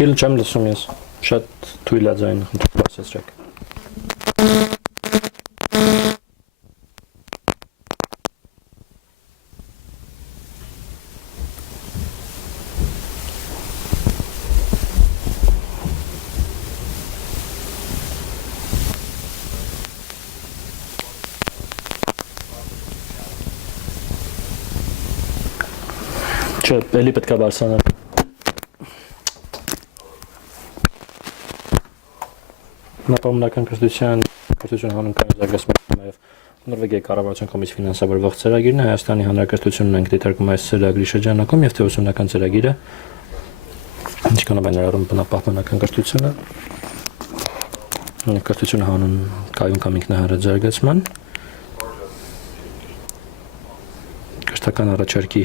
Չեմ լսում ես, շատ թույլ է ձայնը, խնդրում ասեցրեք։ Չէ, էլի պետք է բարձրանալ։ Բնապահպանական կրթության հանուն կայուն զարգացման նաև Նորվեգիայի կառավարության կողմից ֆինանսավորվող ծրագիրն է, Հայաստանի Հանրապետությունն ենք դիտարկում այս ծրագրի շրջանակում եւ թե ուսումնական ծրագիրը ինչքանով է ներառում բնապահպանական կրթությունը, կրթությունը հանուն կայուն կամ ինքնահարած զարգացման, կրթական առաջարկի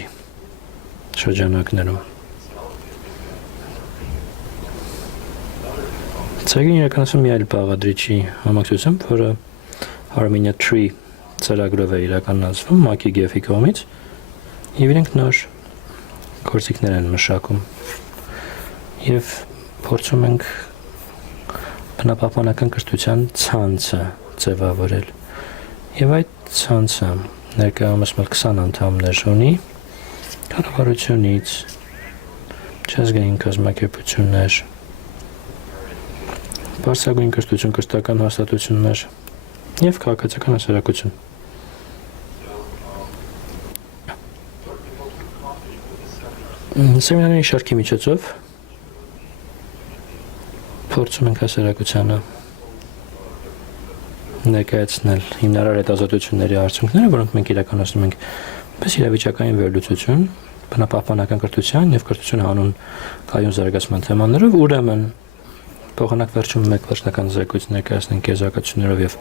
շրջանակներում։ Ծրագիրը իրականացվում մի այլ բաղադրիչի համակցությամբ, որը Armenia 3 ծրագրով է իրականացվում ՄԱԿ-ի ԳԵՖ-ի կողմից, եւ իրենք նոր գործիքներ են մշակում։ Եվ փորձում ենք բնապահպանական կրթության ցանցը ձևավորել։ Եվ այդ ցանցը ներկայումս 20 անդամներ ունի, կառավարությունից, չազգային կազմակերպություններ, բարձրագույն կրթություն կրթական հաստատություններ եւ քաղաքացիական հասարակություն։ Սեմինարների շարքի միջոցով փորձում ենք հասարակությանը ներկայացնել հիմնարար հետազոտությունների արդյունքները, որոնք մենք իրականացնում ենք պես իրավիճակային վերլուծություն, բնապահպանական կրթության եւ կրթություն հանուն կայուն զարգացման թեմաներով, ուրեմն փոխանակ վերջում մեկ վերջնական զեկույց ներկայացնենք եզրակացություններով եւ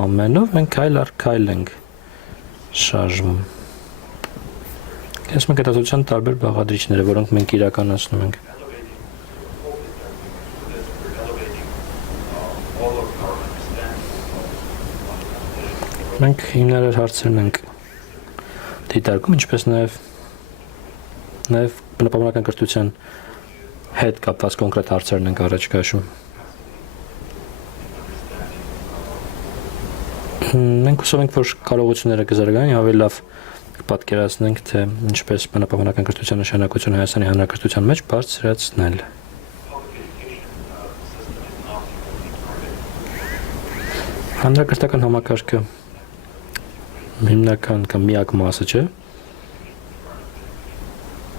ամենով մենք քայլ առ քայլ ենք շարժվում։ Այս մենք հետազոտության տարբեր բաղադրիչներ, որոնք մենք իրականացնում ենք։ Մենք հիմնարար հարցերն ենք դիտարկում, ինչպես նաեւ բնապահպանական կրթության հետ կապված կոնկրետ հարցերն ենք առաջ քաշում։ Մենք հուսով ենք, որ կարողությունները կզարգանան, ավելի լավ կպատկերացնենք, թե ինչպես բնապահպանական կրթության նշանակությունը Հայաստանի Հանրապետության մեջ բարձրացնել։ Հանրակրթական համակարգը հիմնական կամ միակ մասը չէ։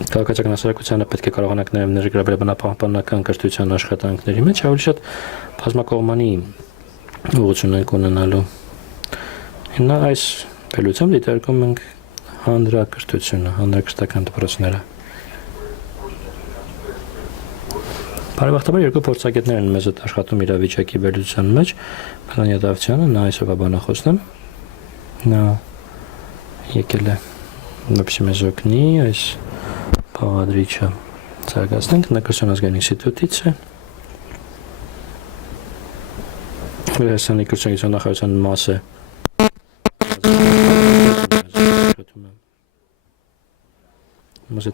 Քաղաքացիական հասարակությանը պետք է կարողանանք նաև ներգրավել բնապահպանական կրթության աշխատանքների մեջ, ավելի շատ բազմակողմանի ուղղություն ենք ունենալու։ Հիմա այս վերլուծությամբ դիտարկում ենք հանրակրթությունը, հանրակրթական դպրոցները։ Բարեբախտաբար երկու փորձագետներ են մեզ հետ աշխատում իրավիճակի վերլուծության մեջ, Melanya Davtyանը, նա այսօրվա բանախոսն է, նա եկել է որպեսզի մեզ օգնի այս բաղադրիչը զարգացնենք, նա Կրթության ազգային ինստիտուտից է, Հայաստանի կրթության նախարարության մաս է,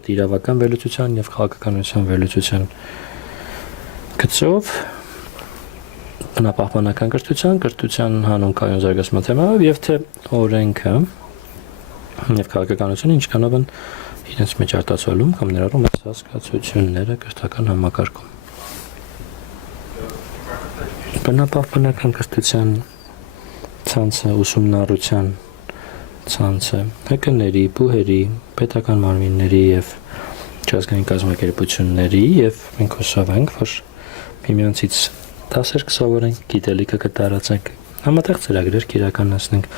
իրավական վերլուծության եւ քաղաքականության վերլուծության գծով բնապահպանական կրթության հանուն կայուն զարգացման թեմայով եւ թե օրենքը եւ քաղաքականությունը ինչքանով են իրենց մեջ արտացոլում կամ ներառում այս հասկացությունները կրթական համակարգում։ Բնապահպանական կրթության ցանցը ուսումնառության ցանցը ՀԿ-ների, ԲՈՒՀ-երի, պետական մարմինների եւ չազգային կազմակերպությունների եւ մենք հուսով ենք, որ միմյանցից դասեր կսովորենք, գիտելիքը կտարածենք, համատեղ ծրագրեր կիրականացնենք,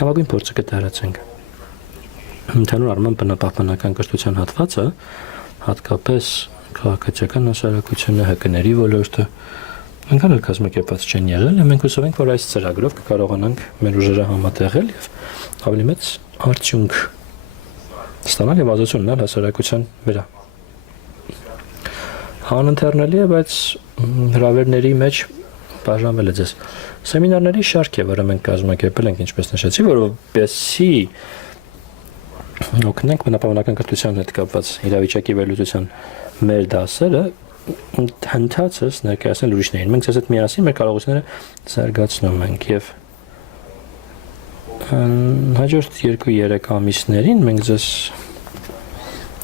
լավագույն փորձը կտարածենք։ Ընդհանուր առմամբ բնապահպանական կրթության հատվածը, հատկապես քաղաքացիական հասարակությունը, ՀԿ-ների ոլորտը այնքան էլ կազմակերպված չեն եղել, եւ մենք հուսով ենք, որ այս ծրագրով կկարողանանք մեր ուժերը համատեղել եւ ավելի մեծ արդյունք ստանալ եւ ազդեցություն ունենալ հասարակության վրա։ Անընթեռնելի է, բայց հրավերների մեջ բաժանվել է ձեզ։ Սեմինարների շարք է, որը մենք կազմակերպել ենք, ինչպես նշեցի, որովհետեւ օգնենք բնապահպանական կրթության հետ կապված իրավիճակի վերլուծության մեր դասերը հնդածս ներկայացնել ուրիշներին։ Մենք ցած այդ միասին մեր կարողությունները զարգացնում ենք եւ հաջորդ 2-3 ամիսներին մենք ձեզ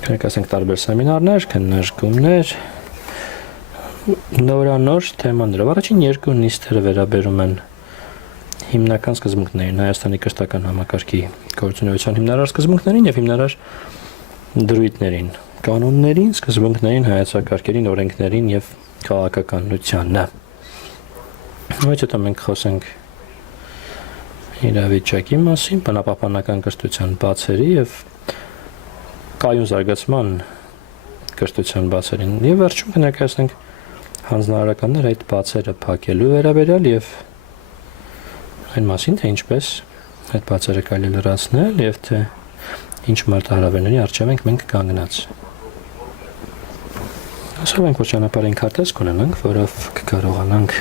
կներկայացնենք տարբեր սեմինարներ, քննարկումներ, նորանոր թեմաներով։ Առաջին 2 նիստերը վերաբերում են հիմնական սկզբունքներին, Հայաստանի կրթական համակարգի գործունեության հիմնարար սկզբունքներին եւ հիմնարար դրույթներին, կանոններին, սկզբունքներին, հայեցակարգերին, օրենքներին եւ քաղաքականությանը։ Ոչ հետո մենք խոսենք իրավիճակի մասին, բնապահպանական կրթության բացերի եւ կայուն զարգացման կրթության բացերին եւ վերջում կներկայացնենք հանձնարարականներ այդ բացերը փակելու վերաբերյալ եւ այն մասին, թե ինչպես այդ բացերը կարելի լրացնել եւ թե ինչ մարտահրավերների առջև ենք մենք կանգնած։ Ասում ենք, որ ճանապարհին քարտեզ կունենանք, որով կկարողանանք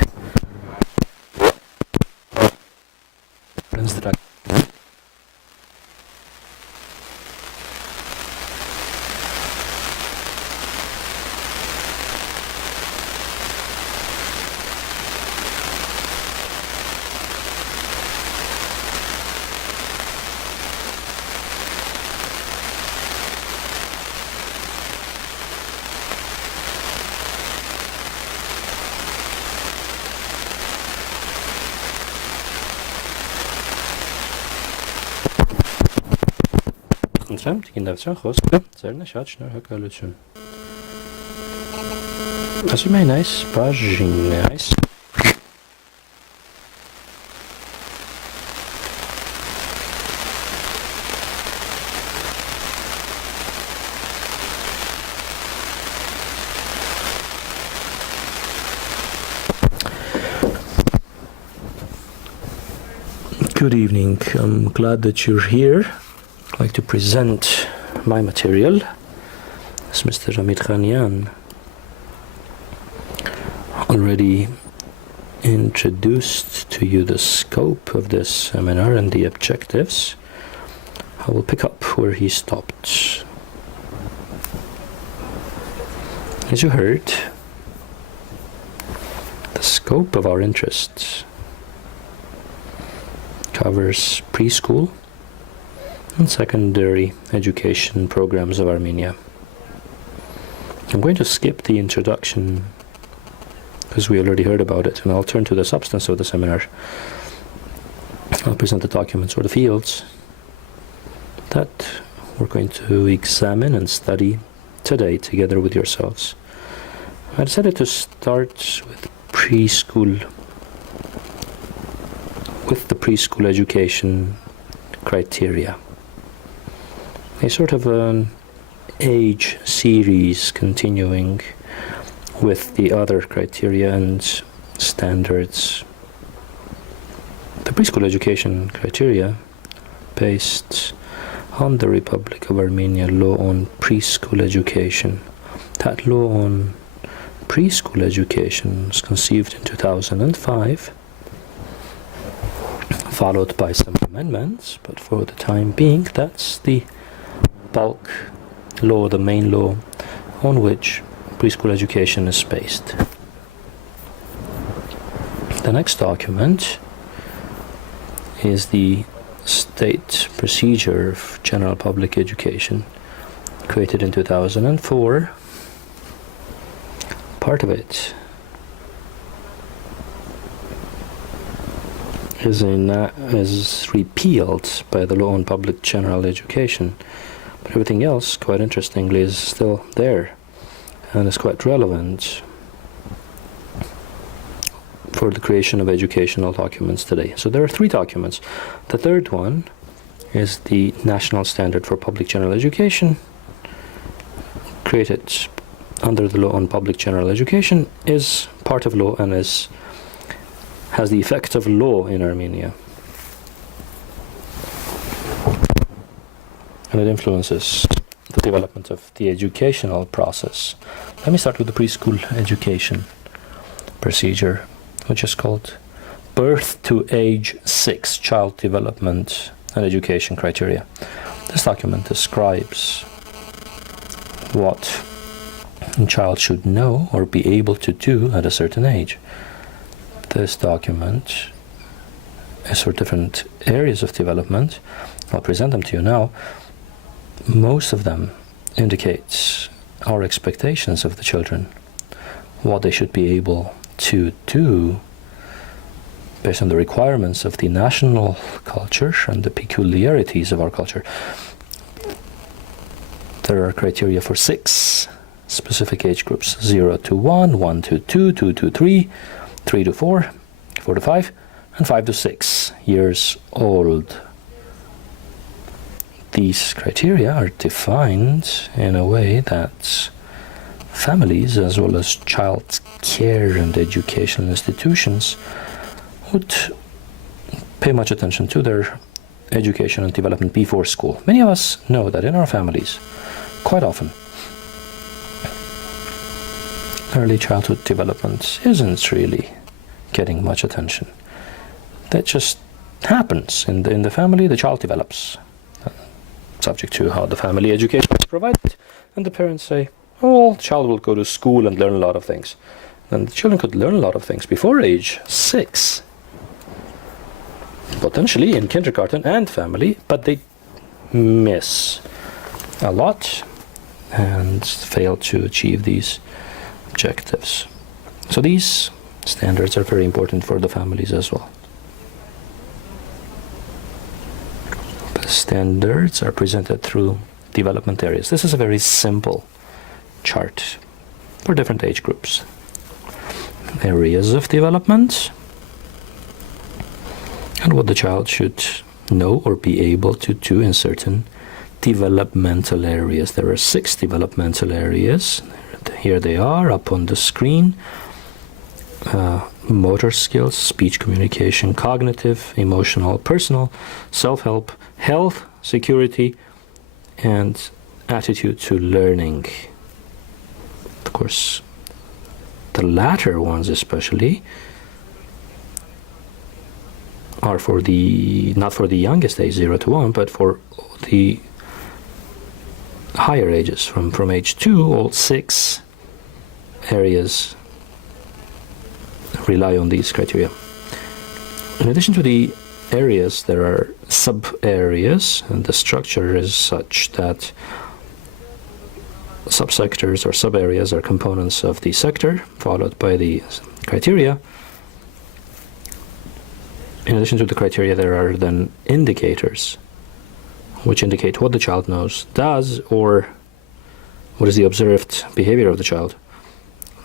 Տիկին Davtyan խոսքը ձերն է, շատ շնորհակալություն։ Ասում են այս բաժինն է, այս Good evening. I'm glad that you're here. I'd like to present my material as Mr. Melanya already introduced to you the scope of this seminar and the objectives. I will pick up where he stopped. As you heard, the scope of our interests covers preschool and secondary education programs of Armenia. I'm going to skip the introduction because we already heard about it, and I'll turn to the substance of the seminar. I'll present the documents or the fields that we're going to examine and study today together with yourselves. I decided to start with preschool, with the preschool education criteria. A sort of an age series continuing with the other criteria and standards. The preschool education criteria, based on the Republic of Armenia law on preschool education. That law on preschool education was conceived in 2005, followed by some amendments, but for the time being, that's the bulk law, the main law on which preschool education is based. The next document is the State Procedure of General Public Education, created in 2004. Part of it is repealed by the law on public general education, but everything else, quite interestingly, is still there and is quite relevant for the creation of educational documents today. So there are 3 documents. The third one is the National Standard for Public General Education, created under the law on public general education, is part of law and has the effect of law in Armenia. And it influences the development of the educational process. Let me start with the preschool education procedure, which is called Birth to Age 6 Child Development and Education Criteria. This document describes what a child should know or be able to do at a certain age. This document is for different areas of development. I'll present them to you now. Most of them indicate our expectations of the children, what they should be able to do based on the requirements of the national culture and the peculiarities of our culture. There are criteria for 6 specific age groups: 0 to 1, 1 to 2, 2 to 3, 3 to 4, 4 to 5, and 5 to 6 years old. These criteria are defined in a way that families, as well as child care and educational institutions, would pay much attention to their education and development before school. Many of us know that in our families, quite often, early childhood development isn't really getting much attention. That just happens in the family. The child develops, subject to how the family education is provided, and the parents say, oh, the child will go to school and learn a lot of things. And the children could learn a lot of things before age 6, potentially in kindergarten and family, but they miss a lot and fail to achieve these objectives. So these standards are very important for the families as well. The standards are presented through development areas. This is a very simple chart for different age groups. Areas of development and what the child should know or be able to do in certain developmental areas. There are 6 developmental areas. Here they are up on the screen. Motor skills, speech communication, cognitive, emotional, personal, self-help, health, security, and attitude to learning. Of course, the latter ones especially are for the, not for the youngest age, 0 to 1, but for the higher ages, from age 2, all 6 areas rely on these criteria. In addition to the areas, there are sub-areas, and the structure is such that subsectors or sub-areas are components of the sector, followed by the criteria. In addition to the criteria, there are then indicators, which indicate what the child knows, does, or what is the observed behavior of the child.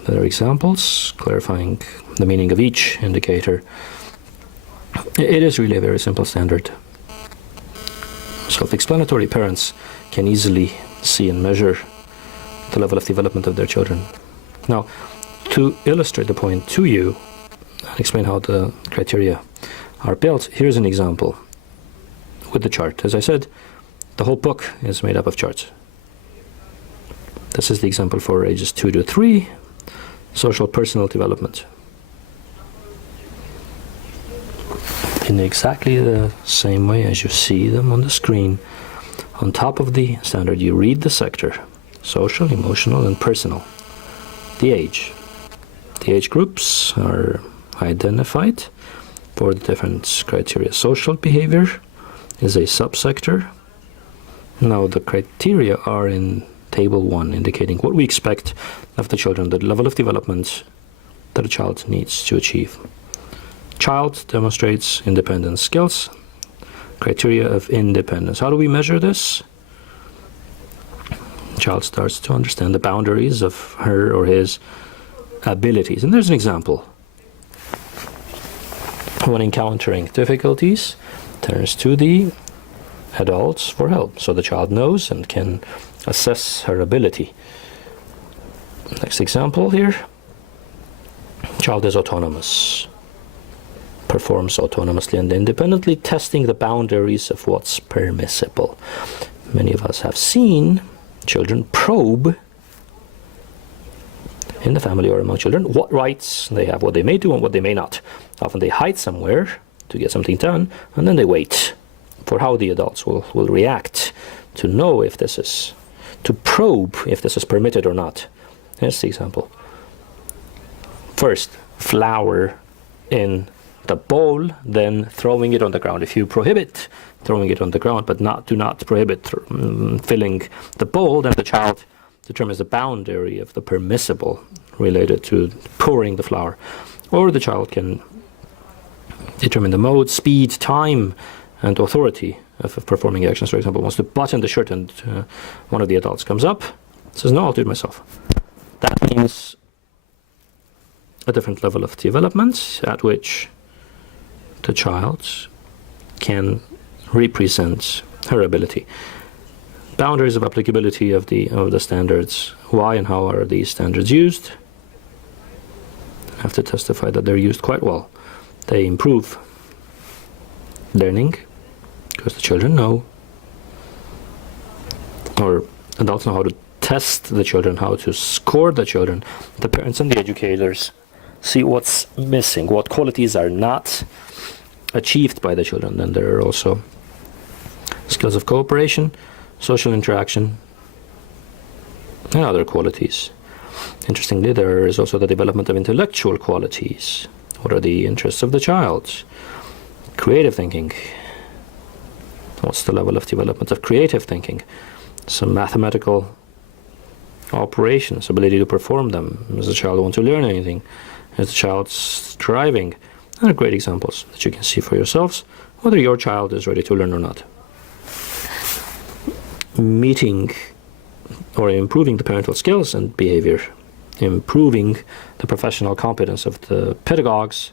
There are examples clarifying the meaning of each indicator. It is really a very simple standard. Self-explanatory. Parents can easily see and measure the level of development of their children. Now, to illustrate the point to you and explain how the criteria are built, here's an example with the chart. As I said, the whole book is made up of charts. This is the example for ages 2 to 3, social personal development. In exactly the same way as you see them on the screen, on top of the standard you read the sector: social, emotional, and personal. The age. The age groups are identified for the different criteria. Social behavior is a subsector. Now the criteria are in table 1, indicating what we expect of the children, the level of development that a child needs to achieve. Child demonstrates independent skills. Criteria of independence. How do we measure this? Child starts to understand the boundaries of her or his abilities. And there's an example. When encountering difficulties, turns to the adults for help. So the child knows and can assess her ability. Next example here. Child is autonomous. Performs autonomously and independently, testing the boundaries of what's permissible. Many of us have seen children probe in the family or among children what rights they have, what they may do and what they may not. Often they hide somewhere to get something done, and then they wait for how the adults will react to know if this is, to probe if this is permitted or not. Here's the example. First, flour in the bowl, then throwing it on the ground. If you prohibit throwing it on the ground, but do not prohibit filling the bowl, then the child determines the boundary of the permissible related to pouring the flour. Or the child can determine the mode, speed, time, and authority of performing actions. For example, wants to button the shirt and one of the adults comes up, says, no, I'll do it myself. That means a different level of development at which the child can represent her ability. Boundaries of applicability of the standards. Why and how are these standards used? I have to testify that they're used quite well. They improve learning because the children know, or adults know how to test the children, how to score the children. The parents and the educators see what's missing, what qualities are not achieved by the children. Then there are also skills of cooperation, social interaction, and other qualities. Interestingly, there is also the development of intellectual qualities. What are the interests of the child? Creative thinking. What's the level of development of creative thinking? Some mathematical operations, ability to perform them. Does the child want to learn anything? Is the child striving? And are great examples that you can see for yourselves, whether your child is ready to learn or not. Meeting or improving the parental skills and behavior, improving the professional competence of the pedagogues,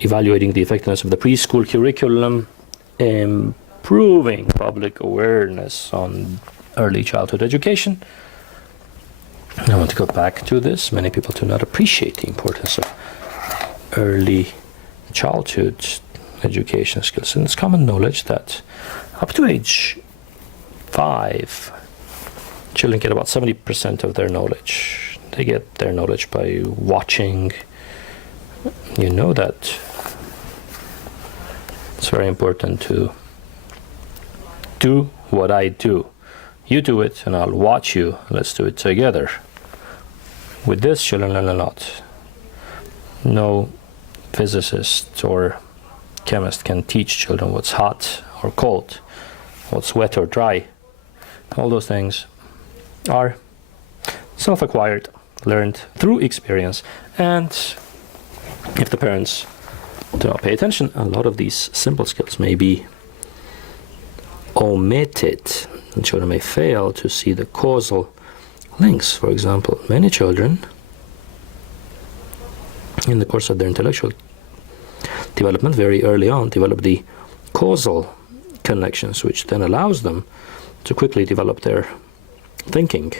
evaluating the effectiveness of the preschool curriculum, improving public awareness on early childhood education. I want to go back to this. Many people do not appreciate the importance of early childhood education skills. And it's common knowledge that up to age 5, children get about 70% of their knowledge. They get their knowledge by watching. You know that it's very important to do what I do. You do it and I'll watch you. Let's do it together. With this, children learn a lot. No physicist or chemist can teach children what's hot or cold, what's wet or dry. All those things are self-acquired, learned through experience. And if the parents do not pay attention, a lot of these simple skills may be omitted. And children may fail to see the causal links. For example, many children in the course of their intellectual development very early on develop the causal connections, which then allows them to quickly develop their thinking.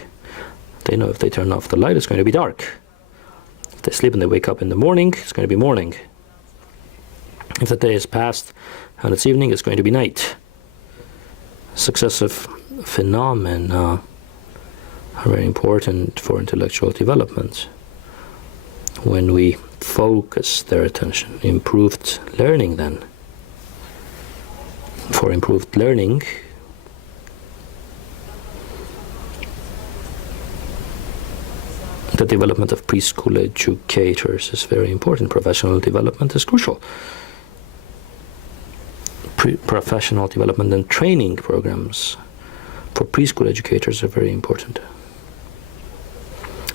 They know if they turn off the light, it's going to be dark. If they sleep and they wake up in the morning, it's going to be morning. If the day is past and it's evening, it's going to be night. Successive phenomena are very important for intellectual development. When we focus their attention, improved learning then. For improved learning, the development of preschool educators is very important. Professional development is crucial. Professional development and training programs for preschool educators are very important.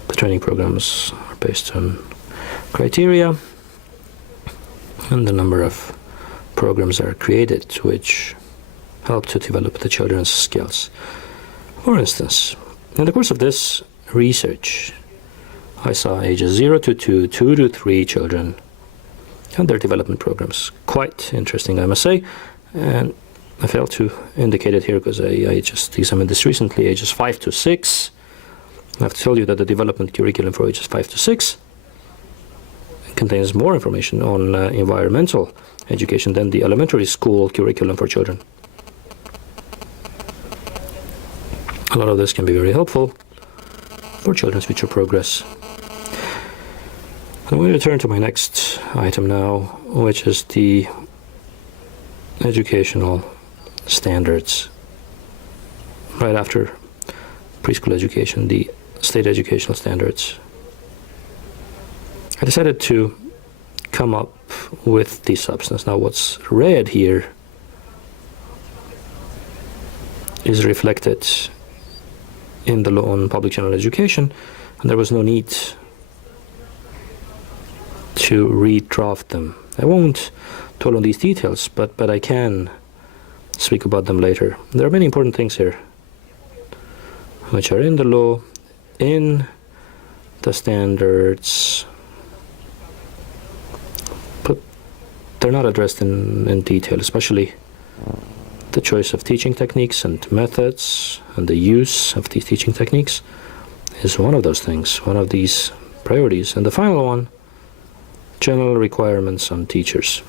The training programs are based on criteria, and the number of programs are created which help to develop the children's skills. For instance, in the course of this research, I saw ages 0 to 2, 2 to 3 children and their development programs. Quite interesting, I must say. And I failed to indicate it here because I just examined this recently, ages 5 to 6. I have to tell you that the development curriculum for ages 5 to 6 contains more information on environmental education than the elementary school curriculum for children. A lot of this can be very helpful for children's future progress. I'm going to turn to my next item now, which is the educational standards. Right after preschool education, the state educational standards, I decided to come up with the substance. Now what's read here is reflected in the law on public general education, and there was no need to redraft them. I won't dwell on these details, but I can speak about them later. There are many important things here which are in the law, in the standards, but they're not addressed in detail, especially the choice of teaching techniques and methods and the use of these teaching techniques is one of those things, one of these priorities. And the final one, general requirements on teachers.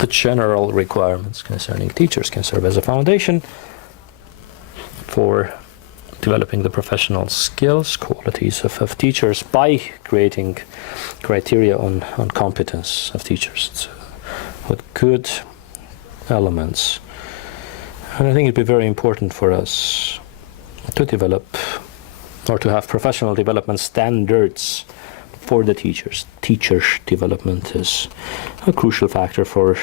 The general requirements concerning teachers can serve as a foundation for developing the professional skills, qualities of teachers by creating criteria on competence of teachers with good elements. And I think it'd be very important for us to develop or to have professional development standards for the teachers. Teacher development is a crucial factor for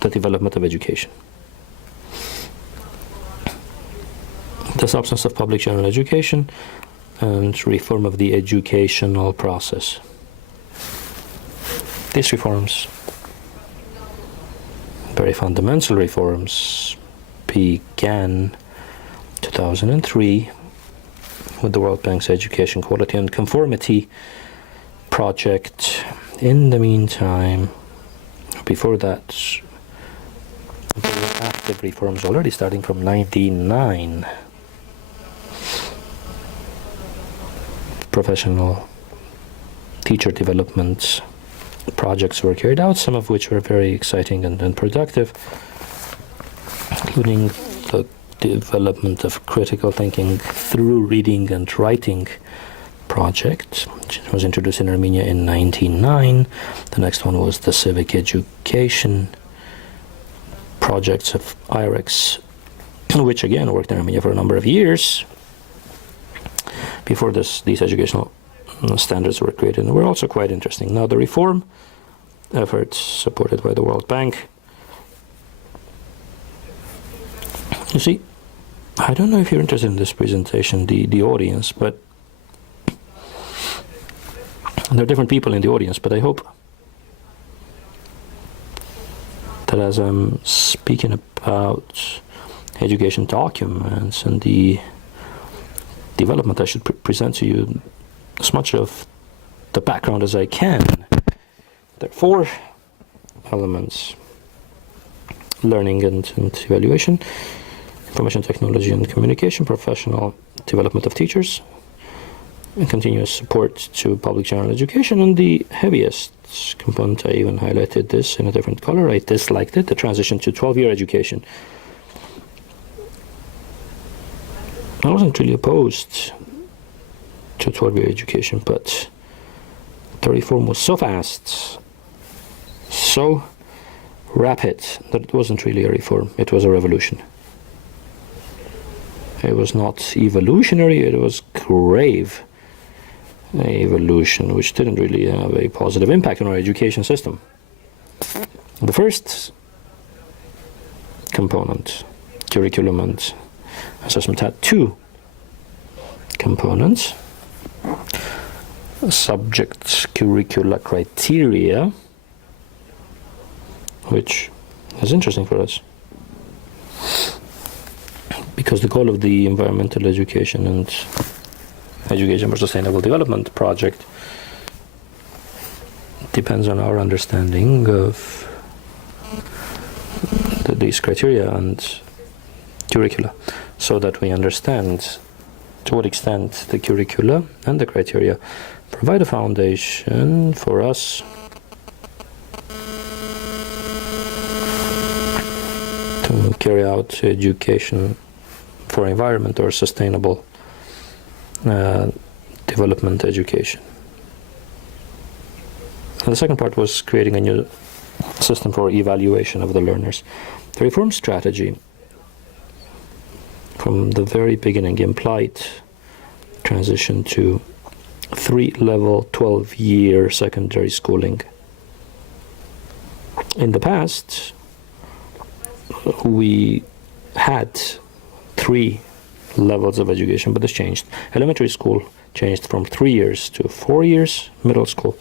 the development of education. The substance of public general education and reform of the educational process. These reforms, very fundamental reforms, began 2003 with the World Bank's Education Quality and Conformity project. In the meantime, before that, there were active reforms already starting from 1999. Professional teacher development projects were carried out, some of which were very exciting and productive, including the development of critical thinking through reading and writing project, which was introduced in Armenia in 1999. The next one was the civic education projects of IREX, which again worked in Armenia for a number of years. Before this, these educational standards were created and were also quite interesting. Now the reform efforts supported by the World Bank. You see, I don't know if you're interested in this presentation, the audience, but there are different people in the audience, but I hope that as I'm speaking about education documents and the development, I should present to you as much of the background as I can. There are 4 elements: learning and evaluation, information technology and communication, professional development of teachers, and continuous support to public general education. And the heaviest component, I even highlighted this in a different color, I disliked it, the transition to 12-year education. I wasn't really opposed to 12-year education, but the reform was so fast, so rapid, that it wasn't really a reform, it was a revolution. It was not evolutionary, it was grave evolution, which didn't really have a positive impact on our education system. The first component, curriculum and assessment, had 2 components: subject curricular criteria, which is interesting for us because the goal of the environmental education and education for sustainable development project depends on our understanding of these criteria and curricula, so that we understand to what extent the curricula and the criteria provide a foundation for us to carry out education for environment or sustainable development education. And the second part was creating a new system for evaluation of the learners. The reform strategy from the very beginning implied transition to 3-level 12-year secondary schooling. In the past, we had 3 levels of education, but this changed. Elementary school changed from 3 years to 4 years. Middle school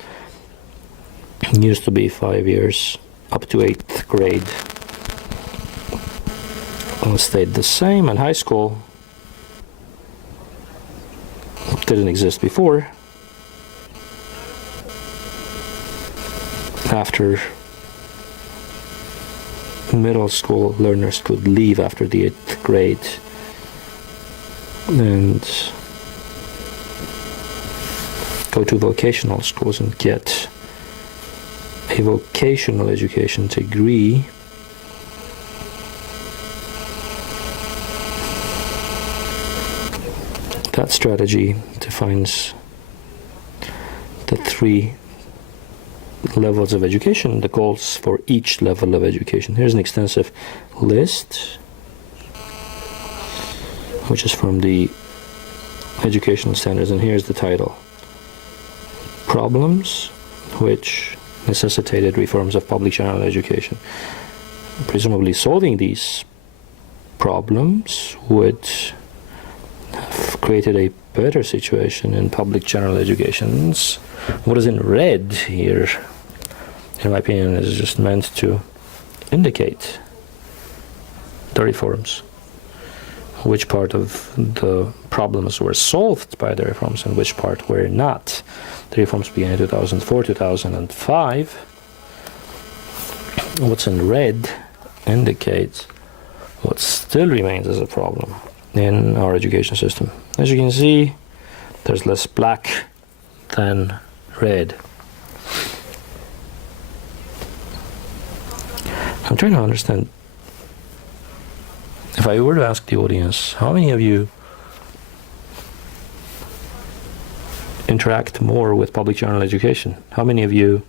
used to be 5 years, up to 8th grade. Stayed the same, and high school didn't exist before. After middle school, learners could leave after the 8th grade and go to vocational schools and get a vocational education degree. That strategy defines the 3 levels of education, the goals for each level of education. Here's an extensive list, which is from the educational standards, and here's the title: Problems which necessitated reforms of public general education. Presumably solving these problems would have created a better situation in public general educations. What is in red here, in my opinion, is just meant to indicate the reforms, which part of the problems were solved by the reforms and which part were not. The reforms began in 2004, 2005. What's in red indicates what still remains as a problem in our education system. As you can see, there's less black than red. I'm trying to understand. If I were to ask the audience, how many of you interact more with public general education? How many of you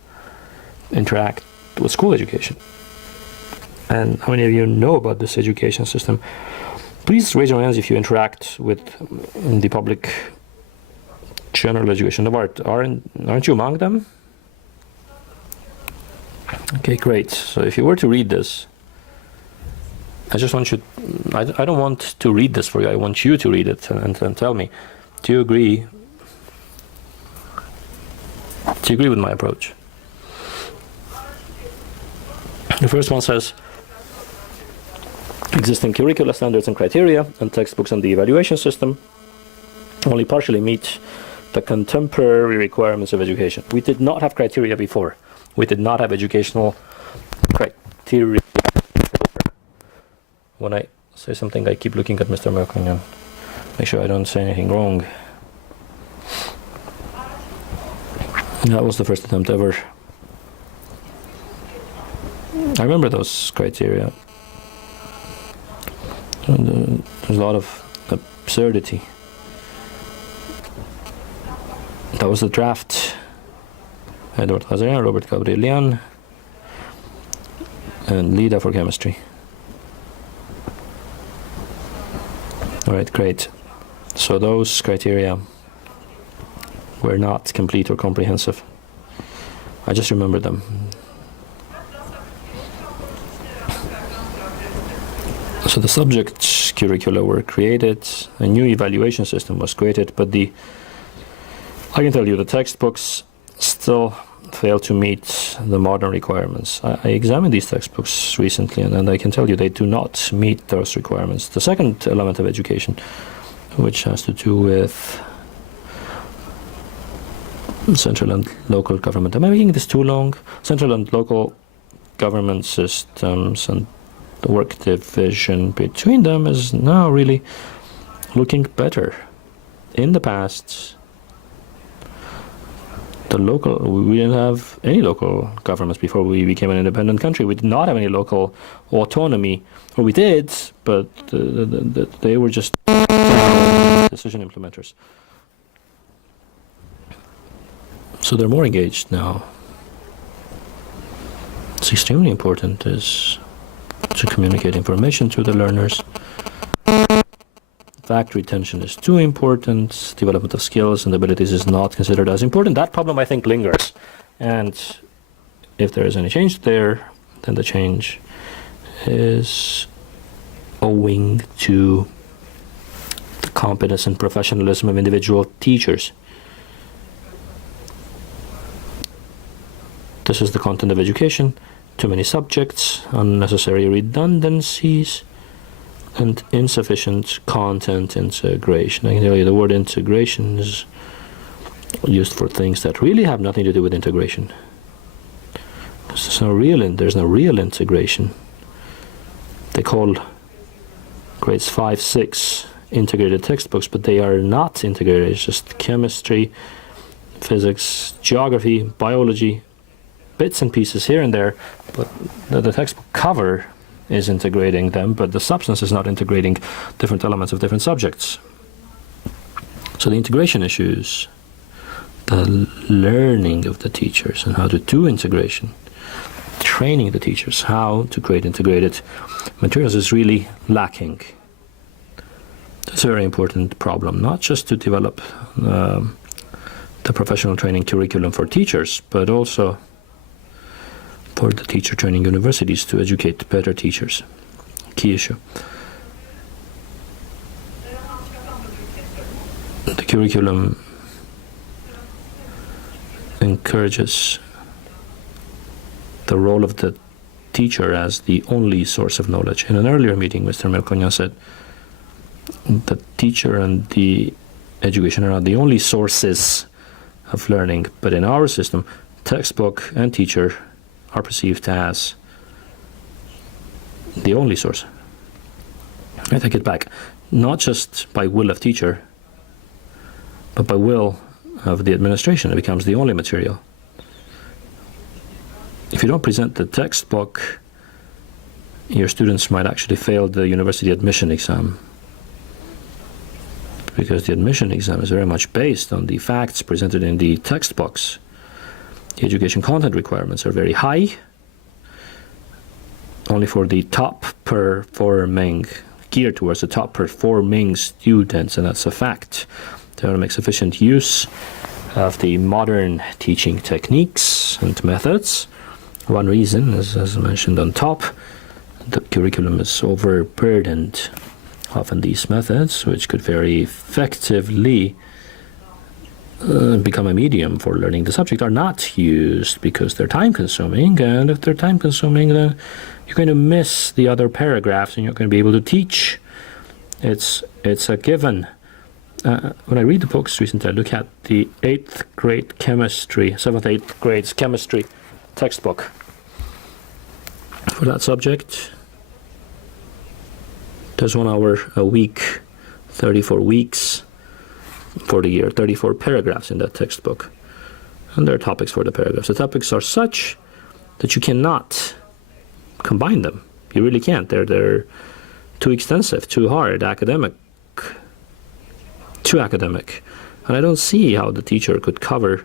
interact with school education? And how many of you know about this education system? Please raise your hands if you interact with the public general education. Aren't you among them? Okay, great. So if you were to read this, I just want you, I don't want to read this for you. I want you to read it and tell me, do you agree? Do you agree with my approach? The first one says, existing curricular standards and criteria and textbooks and the evaluation system only partially meet the contemporary requirements of education. We did not have criteria before. We did not have educational criteria before. When I say something, I keep looking at Mr. Melanya, make sure I don't say anything wrong. That was the first attempt ever. I remember those criteria. And, there's a lot of absurdity. That was the draft. Edward Khazarian, Robert Gabrielian, and Lida for chemistry. All right, great. So those criteria were not complete or comprehensive. I just remember them. So the subjects curricula were created, a new evaluation system was created, but I can tell you the textbooks still fail to meet the modern requirements. I examined these textbooks recently, and I can tell you they do not meet those requirements. The second element of education, which has to do with central and local government. Am I making this too long? Central and local government systems and the work division between them is now really looking better. In the past, we didn't have any local governments before we became an independent country. We did not have any local autonomy, or we did, but they were just decision implementers. So they're more engaged now. It's extremely important is to communicate information to the learners, fact retention is too important, development of skills and abilities is not considered as important. That problem, I think, lingers. And if there is any change there, then the change is owing to the competence and professionalism of individual teachers. This is the content of education. Too many subjects, unnecessary redundancies, and insufficient content integration. I can tell you the word integration is used for things that really have nothing to do with integration. There's no real integration. They call grades 5, 6 integrated textbooks, but they are not integrated. It's just chemistry, physics, geography, biology, bits and pieces here and there, but the textbook cover is integrating them, but the substance is not integrating different elements of different subjects. So the integration issues, the learning of the teachers and how to do integration, training the teachers how to create integrated materials is really lacking. It's a very important problem, not just to develop the professional training curriculum for teachers, but also for the teacher training universities to educate better teachers. Key issue. The curriculum encourages the role of the teacher as the only source of knowledge. In an earlier meeting, Mr. Melanya said the teacher and the education are not the only sources of learning, but in our system, textbook and teacher are perceived as the only source. I take it back, not just by will of teacher, but by will of the administration. It becomes the only material. If you don't present the textbook, your students might actually fail the university admission exam, because the admission exam is very much based on the facts presented in the textbooks. The education content requirements are very high, only for the top performing, geared towards the top performing students, and that's a fact. They want to make sufficient use of the modern teaching techniques and methods. One reason is, as I mentioned on top, the curriculum is overburdened. Often these methods, which could very effectively become a medium for learning the subject, are not used because they're time-consuming, and if they're time-consuming, then you're going to miss the other paragraphs and you're going to be able to teach. It's a given. When I read the books recently, I look at the 8th grade chemistry, 7th, 8th grades chemistry textbook for that subject. There's 1 hour a week, 34 weeks for the year, 34 paragraphs in that textbook. And there are topics for the paragraphs. The topics are such that you cannot combine them. You really can't. They're too extensive, too hard, too academic. And I don't see how the teacher could cover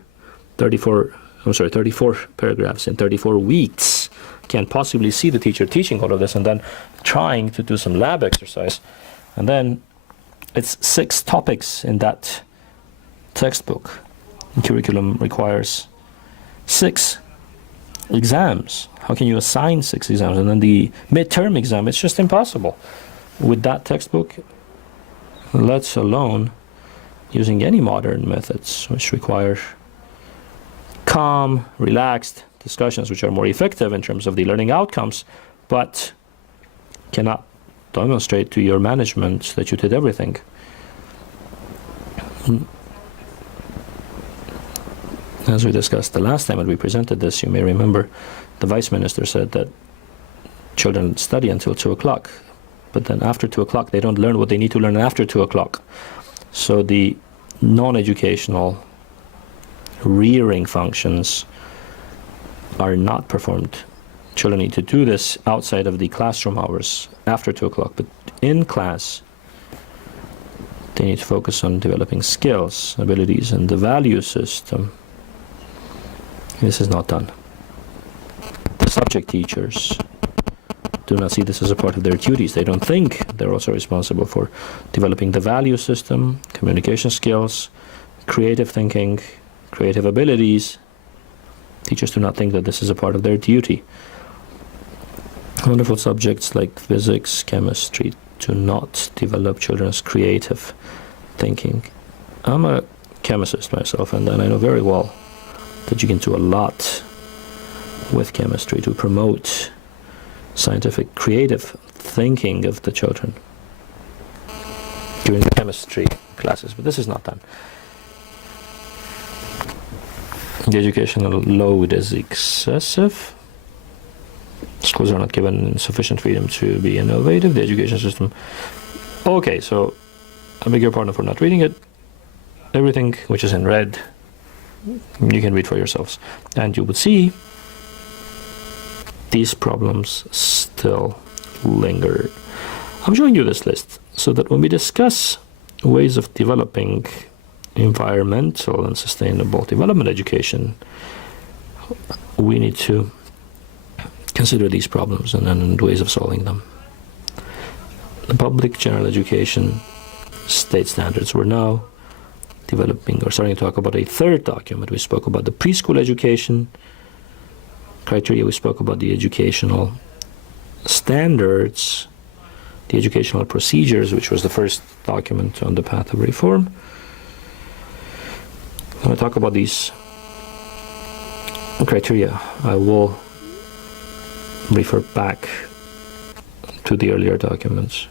34 paragraphs in 34 weeks. Can't possibly see the teacher teaching all of this and then trying to do some lab exercise. And then it's 6 topics in that textbook. The curriculum requires 6 exams. How can you assign 6 exams? And then the midterm exam, it's just impossible with that textbook, let alone using any modern methods, which require calm, relaxed discussions, which are more effective in terms of the learning outcomes, but cannot demonstrate to your management that you did everything. As we discussed the last time when we presented this, you may remember the Vice Minister said that children study until 2 o'clock, but then after 2 o'clock they don't learn what they need to learn after 2 o'clock. So the non-educational rearing functions are not performed. Children need to do this outside of the classroom hours after 2 o'clock, but in class they need to focus on developing skills, abilities, and the value system. This is not done. The subject teachers do not see this as a part of their duties. They don't think they're also responsible for developing the value system, communication skills, creative thinking, creative abilities. Teachers do not think that this is a part of their duty. Wonderful subjects like physics, chemistry do not develop children's creative thinking. I'm a chemist myself, and I know very well that you can do a lot with chemistry to promote scientific, creative thinking of the children during the chemistry classes, but this is not done. The educational load is excessive. Schools are not given sufficient freedom to be innovative. The education system. Okay, so I beg your pardon for not reading it. Everything which is in red, you can read for yourselves, and you would see these problems still linger. I'm showing you this list so that when we discuss ways of developing environmental and sustainable development education, we need to consider these problems and ways of solving them. The public general education state standards. We're now developing or starting to talk about a third document. We spoke about the preschool education criteria. We spoke about the educational standards, the educational procedures, which was the first document on the path of reform. When I talk about these criteria, I will refer back to the earlier documents.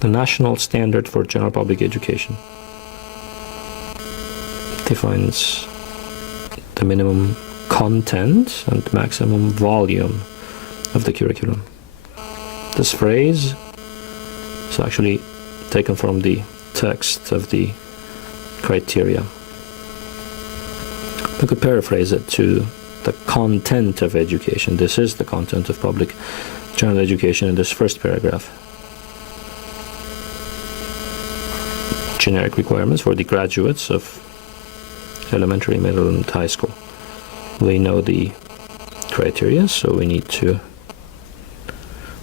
The National Standard for General Public Education defines the minimum content and maximum volume of the curriculum. This phrase is actually taken from the text of the criteria. We could paraphrase it to the content of education. This is the content of public general education in this first paragraph. Generic requirements for the graduates of elementary, middle, and high school. We know the criteria, so we need to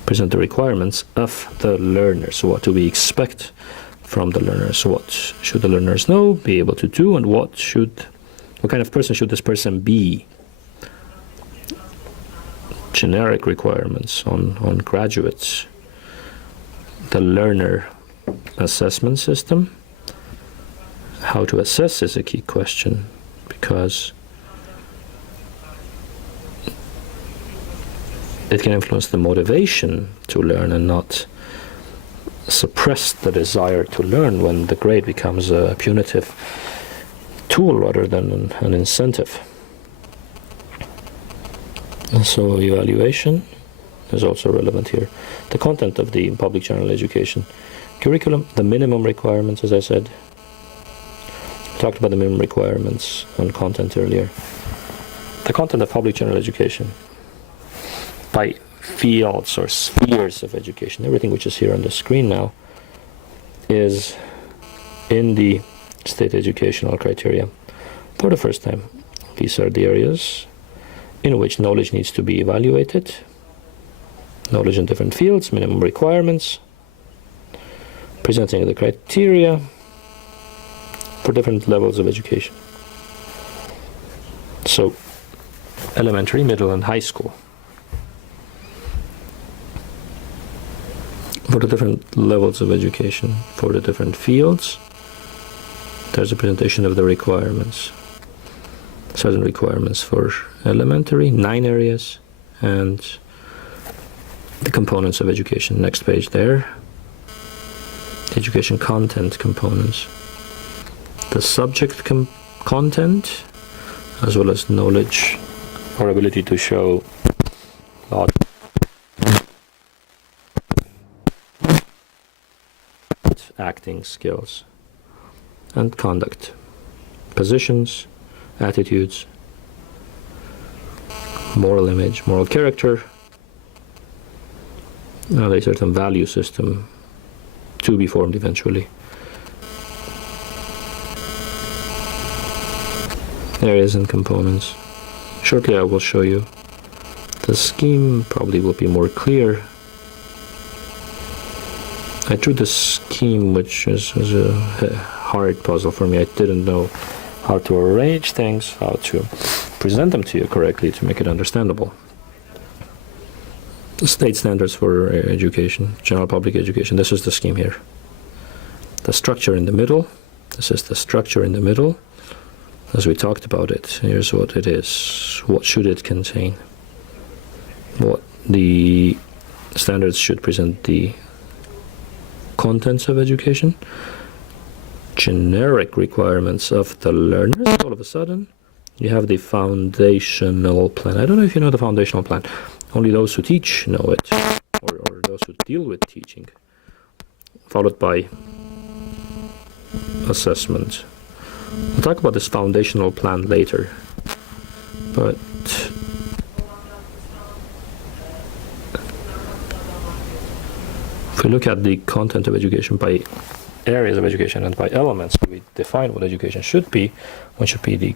present the requirements of the learners. So what do we expect from the learners? What should the learners know, be able to do, and what kind of person should this person be? Generic requirements on graduates. The learner assessment system. How to assess is a key question, because it can influence the motivation to learn and not suppress the desire to learn when the grade becomes a punitive tool rather than an incentive. And so evaluation is also relevant here. The content of the public general education curriculum, the minimum requirements, as I said. We talked about the minimum requirements on content earlier. The content of public general education by fields or spheres of education, everything which is here on the screen now, is in the state educational criteria for the first time. These are the areas in which knowledge needs to be evaluated. Knowledge in different fields, minimum requirements, presenting the criteria for different levels of education. So, elementary, middle, and high school. For the different levels of education, for the different fields, there's a presentation of the requirements. Certain requirements for elementary, 9 areas, and the components of education. Next page there. Education content components. The subject content, as well as knowledge or ability to show logic. Acting skills and conduct, positions, attitudes, moral image, moral character, and a certain value system to be formed eventually. Areas and components. Shortly I will show you the scheme probably will be more clear. I drew the scheme, which was a hard puzzle for me. I didn't know how to arrange things, how to present them to you correctly to make it understandable. The state standards for education, general public education. This is the scheme here. The structure in the middle. This is the structure in the middle. As we talked about it, here's what it is. What should it contain? What the standards should present the contents of education, generic requirements of the learners. All of a sudden, you have the foundational plan. I don't know if you know the foundational plan. Only those who teach know it, or those who deal with teaching. Followed by assessment. We'll talk about this foundational plan later, but if we look at the content of education by areas of education and by elements, we define what education should be. What should be the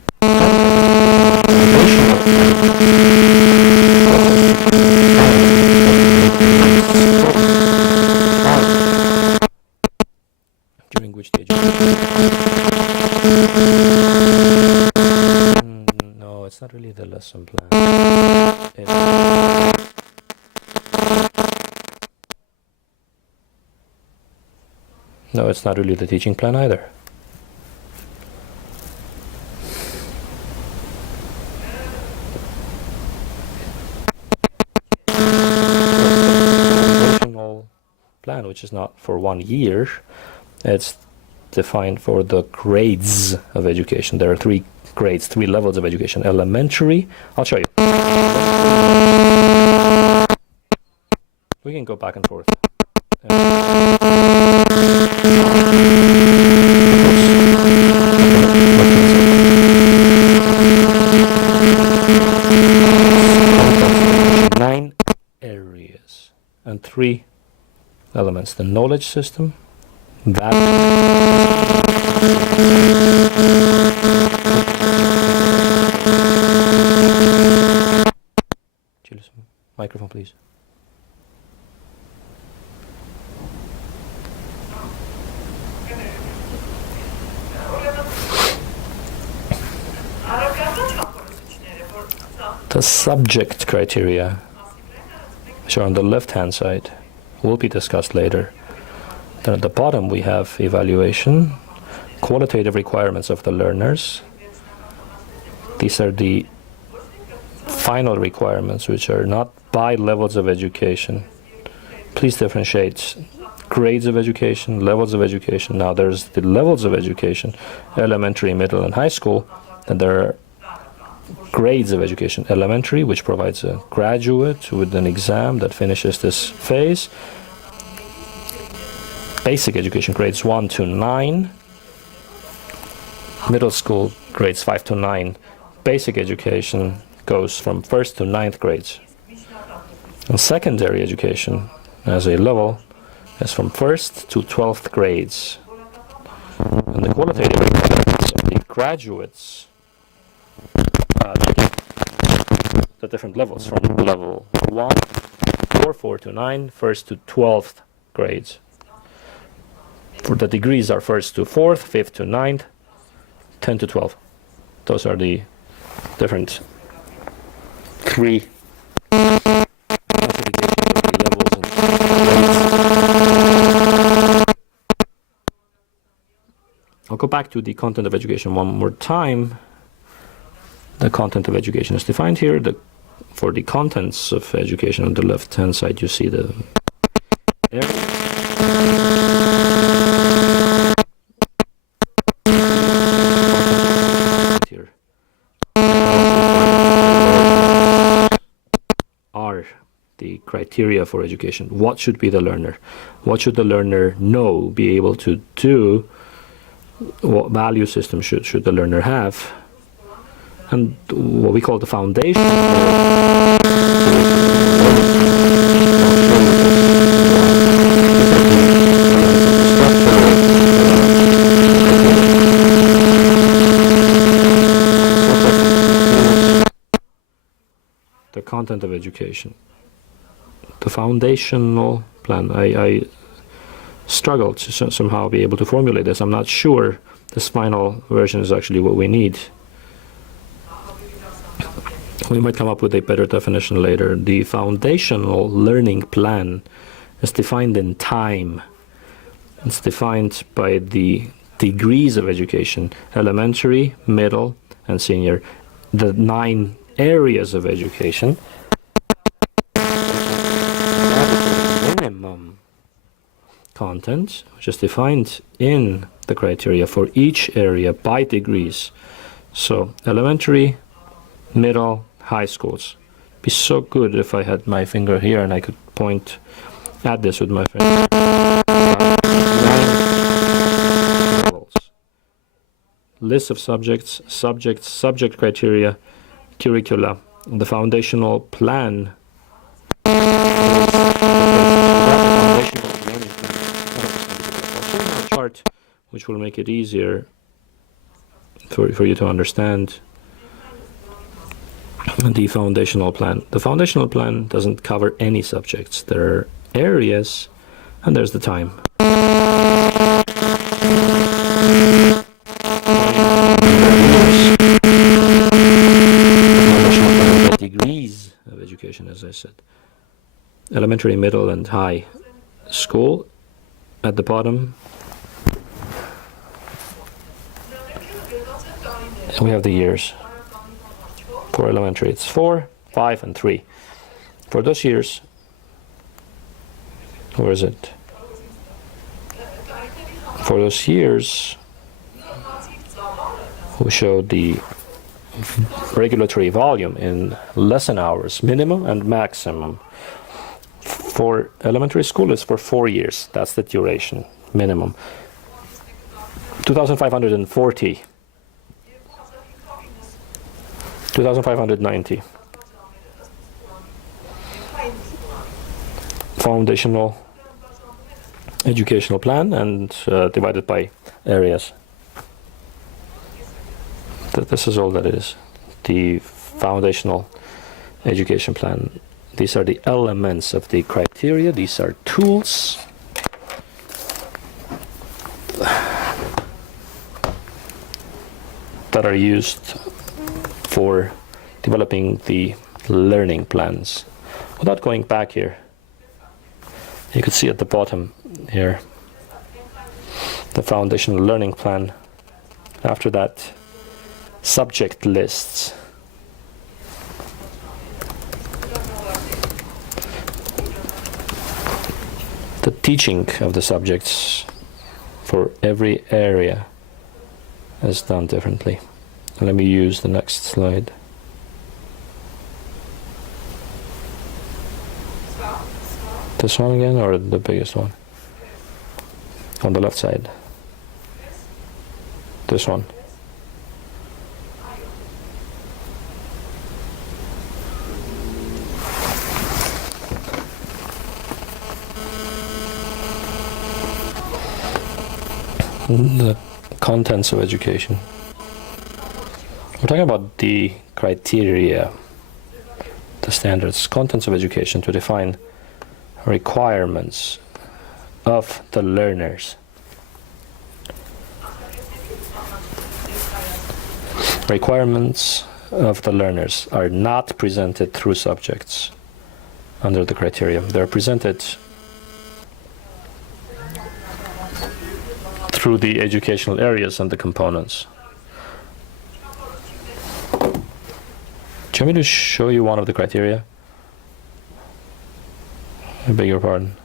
during which the education. No, it's not really the lesson plan. No, it's not really the teaching plan either. Foundational plan, which is not for 1 year, it's defined for the grades of education. There are 3 grades, 3 levels of education. Elementary, I'll show you. We can go back and forth. Nine areas and 3 elements: the knowledge system, that microphone, please. The subject criteria, which are on the left-hand side, will be discussed later. Then at the bottom we have evaluation, qualitative requirements of the learners. These are the final requirements, which are not by levels of education. Please differentiate grades of education, levels of education. Now there's the levels of education, elementary, middle, and high school. Then there are grades of education. Elementary, which provides a graduate with an exam that finishes this phase. Basic education, grades 1 to 9. Middle school, grades 5 to 9. Basic education goes from 1st to 9th grades. And secondary education, as a level, is from 1st to 12th grades. And the qualitative requirements of the graduates, the different levels from level 1, 4 to 9, 1st to 12th grades. For the degrees are 1st to 4th, 5th to 9th, 10 to 12. Those are the different 3 classifications of the levels and grades. I'll go back to the content of education one more time. The content of education is defined here. For the contents of education on the left-hand side, you see the area. Here are the criteria for education. What should be the learner? What should the learner know, be able to do? What value system should the learner have? And what we call the foundation. The content of education. The foundational plan. I struggled to somehow be able to formulate this. I'm not sure this final version is actually what we need. We might come up with a better definition later. The foundational learning plan is defined in time. It's defined by the degrees of education: elementary, middle, and senior. The 9 areas of education. Minimum content, which is defined in the criteria for each area by degrees. So elementary, middle, high schools. Be so good if I had my finger here and I could point at this with my finger. 9 levels. List of subjects, subject criteria, curricula. The foundational plan. Chart, which will make it easier for you to understand the foundational plan. The foundational plan doesn't cover any subjects. There are areas, and there's the time. The degrees of education, as I said. Elementary, middle, and high school. At the bottom, we have the years. For elementary, it's 4, 5, and 3. For those years, where is it? For those years, we show the regulatory volume in lesson hours, minimum and maximum. For elementary school, it's for 4 years. That's the duration, minimum. 2,540. 2,590. Foundational educational plan and divided by areas. This is all that it is. The foundational education plan. These are the elements of the criteria. These are tools that are used for developing the learning plans. Without going back here, you could see at the bottom here the foundational learning plan. After that, subject lists. The teaching of the subjects for every area is done differently. Let me use the next slide. This one again, or the biggest one? On the left side. This one. The contents of education. We're talking about the criteria, the standards, contents of education to define requirements of the learners. Requirements of the learners are not presented through subjects under the criteria. They're presented through the educational areas and the components. Do you want me to show you one of the criteria? I beg your pardon.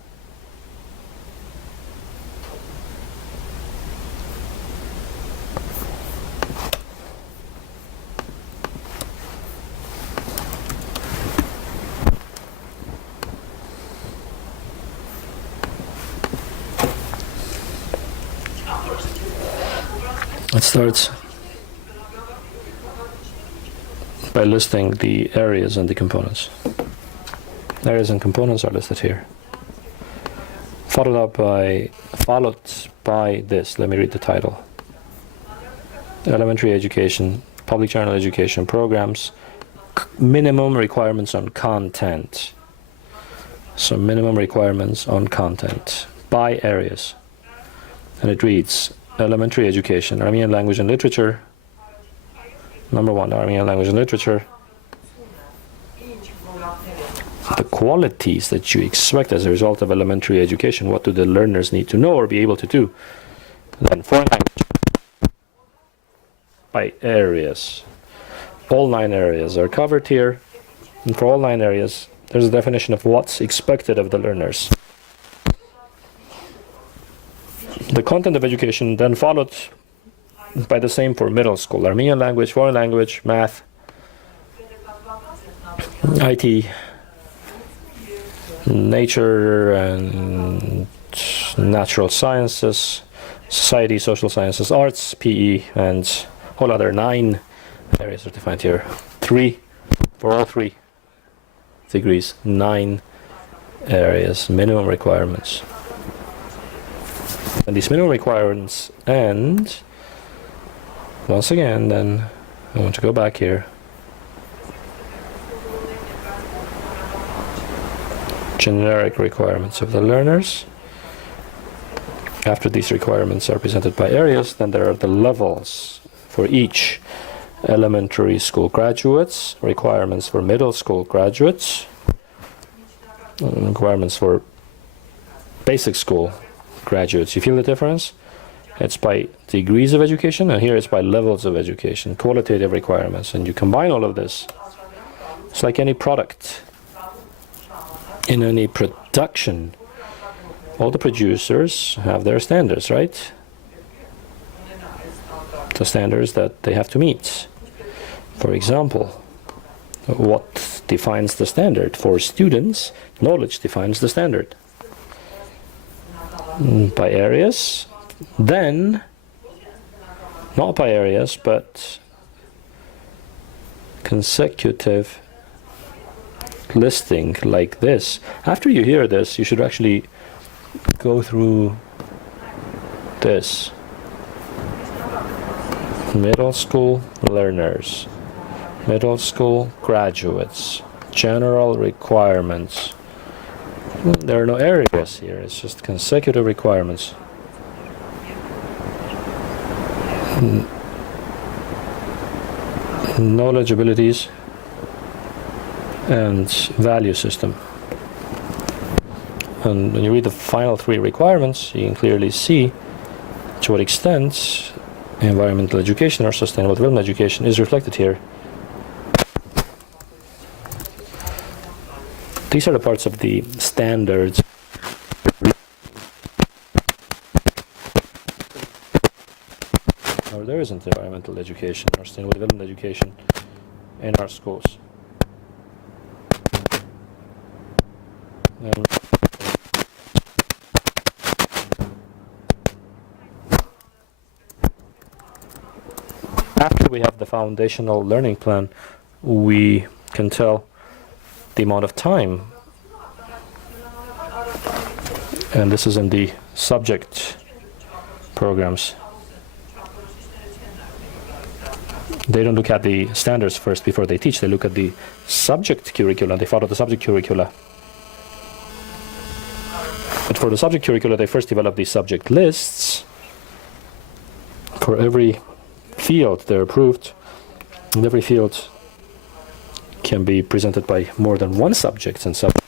It starts by listing the areas and the components. Areas and components are listed here. Followed by this. Let me read the title. Elementary education, public general education programs, minimum requirements on content. So minimum requirements on content by areas. And it reads, elementary education, Armenian language and literature. Number 1, Armenian language and literature. The qualities that you expect as a result of elementary education. What do the learners need to know or be able to do? Then foreign language by areas. All 9 areas are covered here. And for all 9 areas, there's a definition of what's expected of the learners. The content of education then followed by the same for middle school. Armenian language, foreign language, math, IT, nature and natural sciences, society, social sciences, arts, PE, and all other 9 areas are defined here. 3 for all 3 degrees, 9 areas, minimum requirements. And these minimum requirements end, once again, then I want to go back here. Generic requirements of the learners. After these requirements are presented by areas, then there are the levels for each. Elementary school graduates, requirements for middle school graduates, requirements for basic school graduates. You feel the difference? It's by degrees of education, and here it's by levels of education, qualitative requirements. And you combine all of this. It's like any product. In any production, all the producers have their standards, right? The standards that they have to meet. For example, what defines the standard? For students, knowledge defines the standard. By areas, then, not by areas, but consecutive listing like this. After you hear this, you should actually go through this. Middle school learners, middle school graduates, general requirements. There are no areas here, it's just consecutive requirements. Knowledge, abilities, and value system. And when you read the final 3 requirements, you can clearly see to what extent environmental education or sustainable development education is reflected here. These are the parts of the standards. Or there isn't environmental education or sustainable development education in our schools. After we have the foundational learning plan, we can tell the amount of time. And this is in the subject programs. They don't look at the standards first before they teach. They look at the subject curricula. They follow the subject curricula. But for the subject curricula, they first develop these subject lists. For every field, they're approved. And every field can be presented by more than one subject and subject.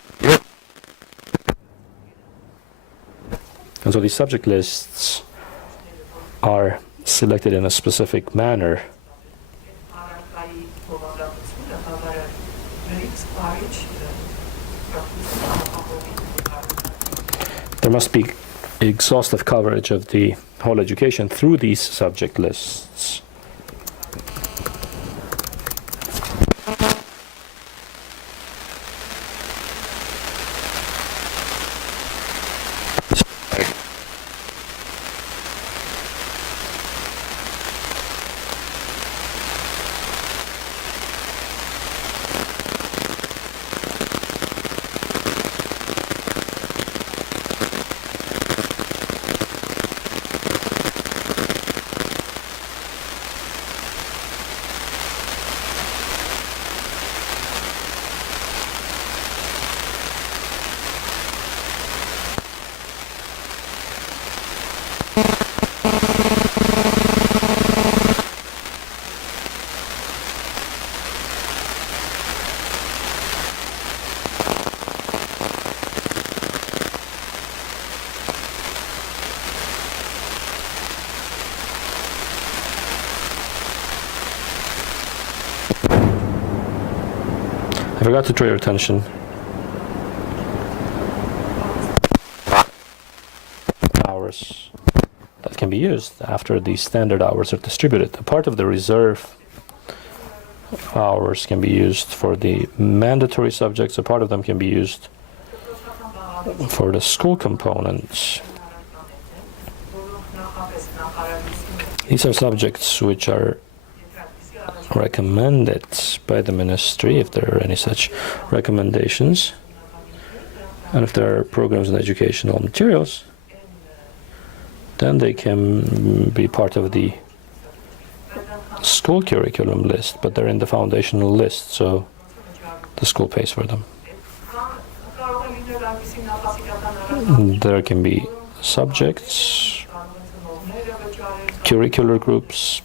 And so these subject lists are selected in a specific manner. There must be exhaustive coverage of the whole education through these subject lists. I forgot to draw your attention. Hours that can be used after the standard hours are distributed. A part of the reserve hours can be used for the mandatory subjects. A part of them can be used for the school components. These are subjects which are recommended by the ministry, if there are any such recommendations, and if there are programs and educational materials, then they can be part of the school curriculum list, but they're in the foundational list, so the school pays for them. There can be subjects, curricular groups,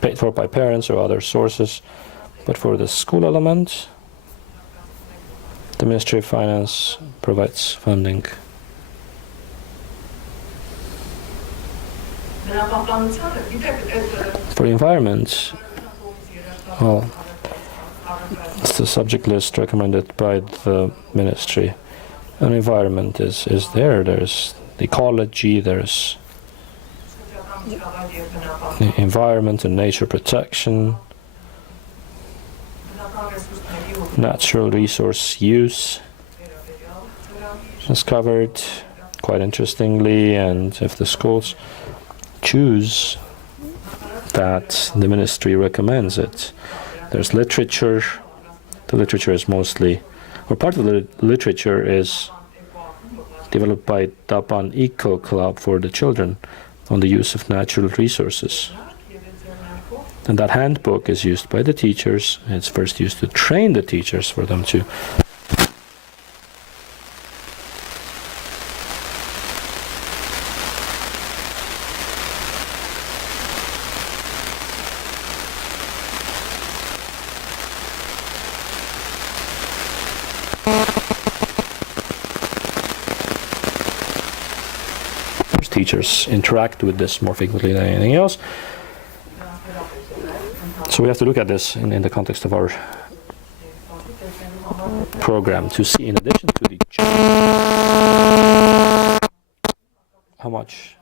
paid for by parents or other sources, but for the school element, the Ministry of Finance provides funding. For the environment, well, it's the subject list recommended by the ministry. An environment is there. There's the ecology, there's the environment and nature protection, natural resource use is covered quite interestingly, and if the schools choose that, the ministry recommends it. There's literature. The literature is mostly, or part of the literature is developed by Davtyan Eco Club for the children on the use of natural resources. And that handbook is used by the teachers. It's first used to train the teachers for them to teachers interact with this more frequently than anything else. So we have to look at this in the context of our program to see, in addition to the how much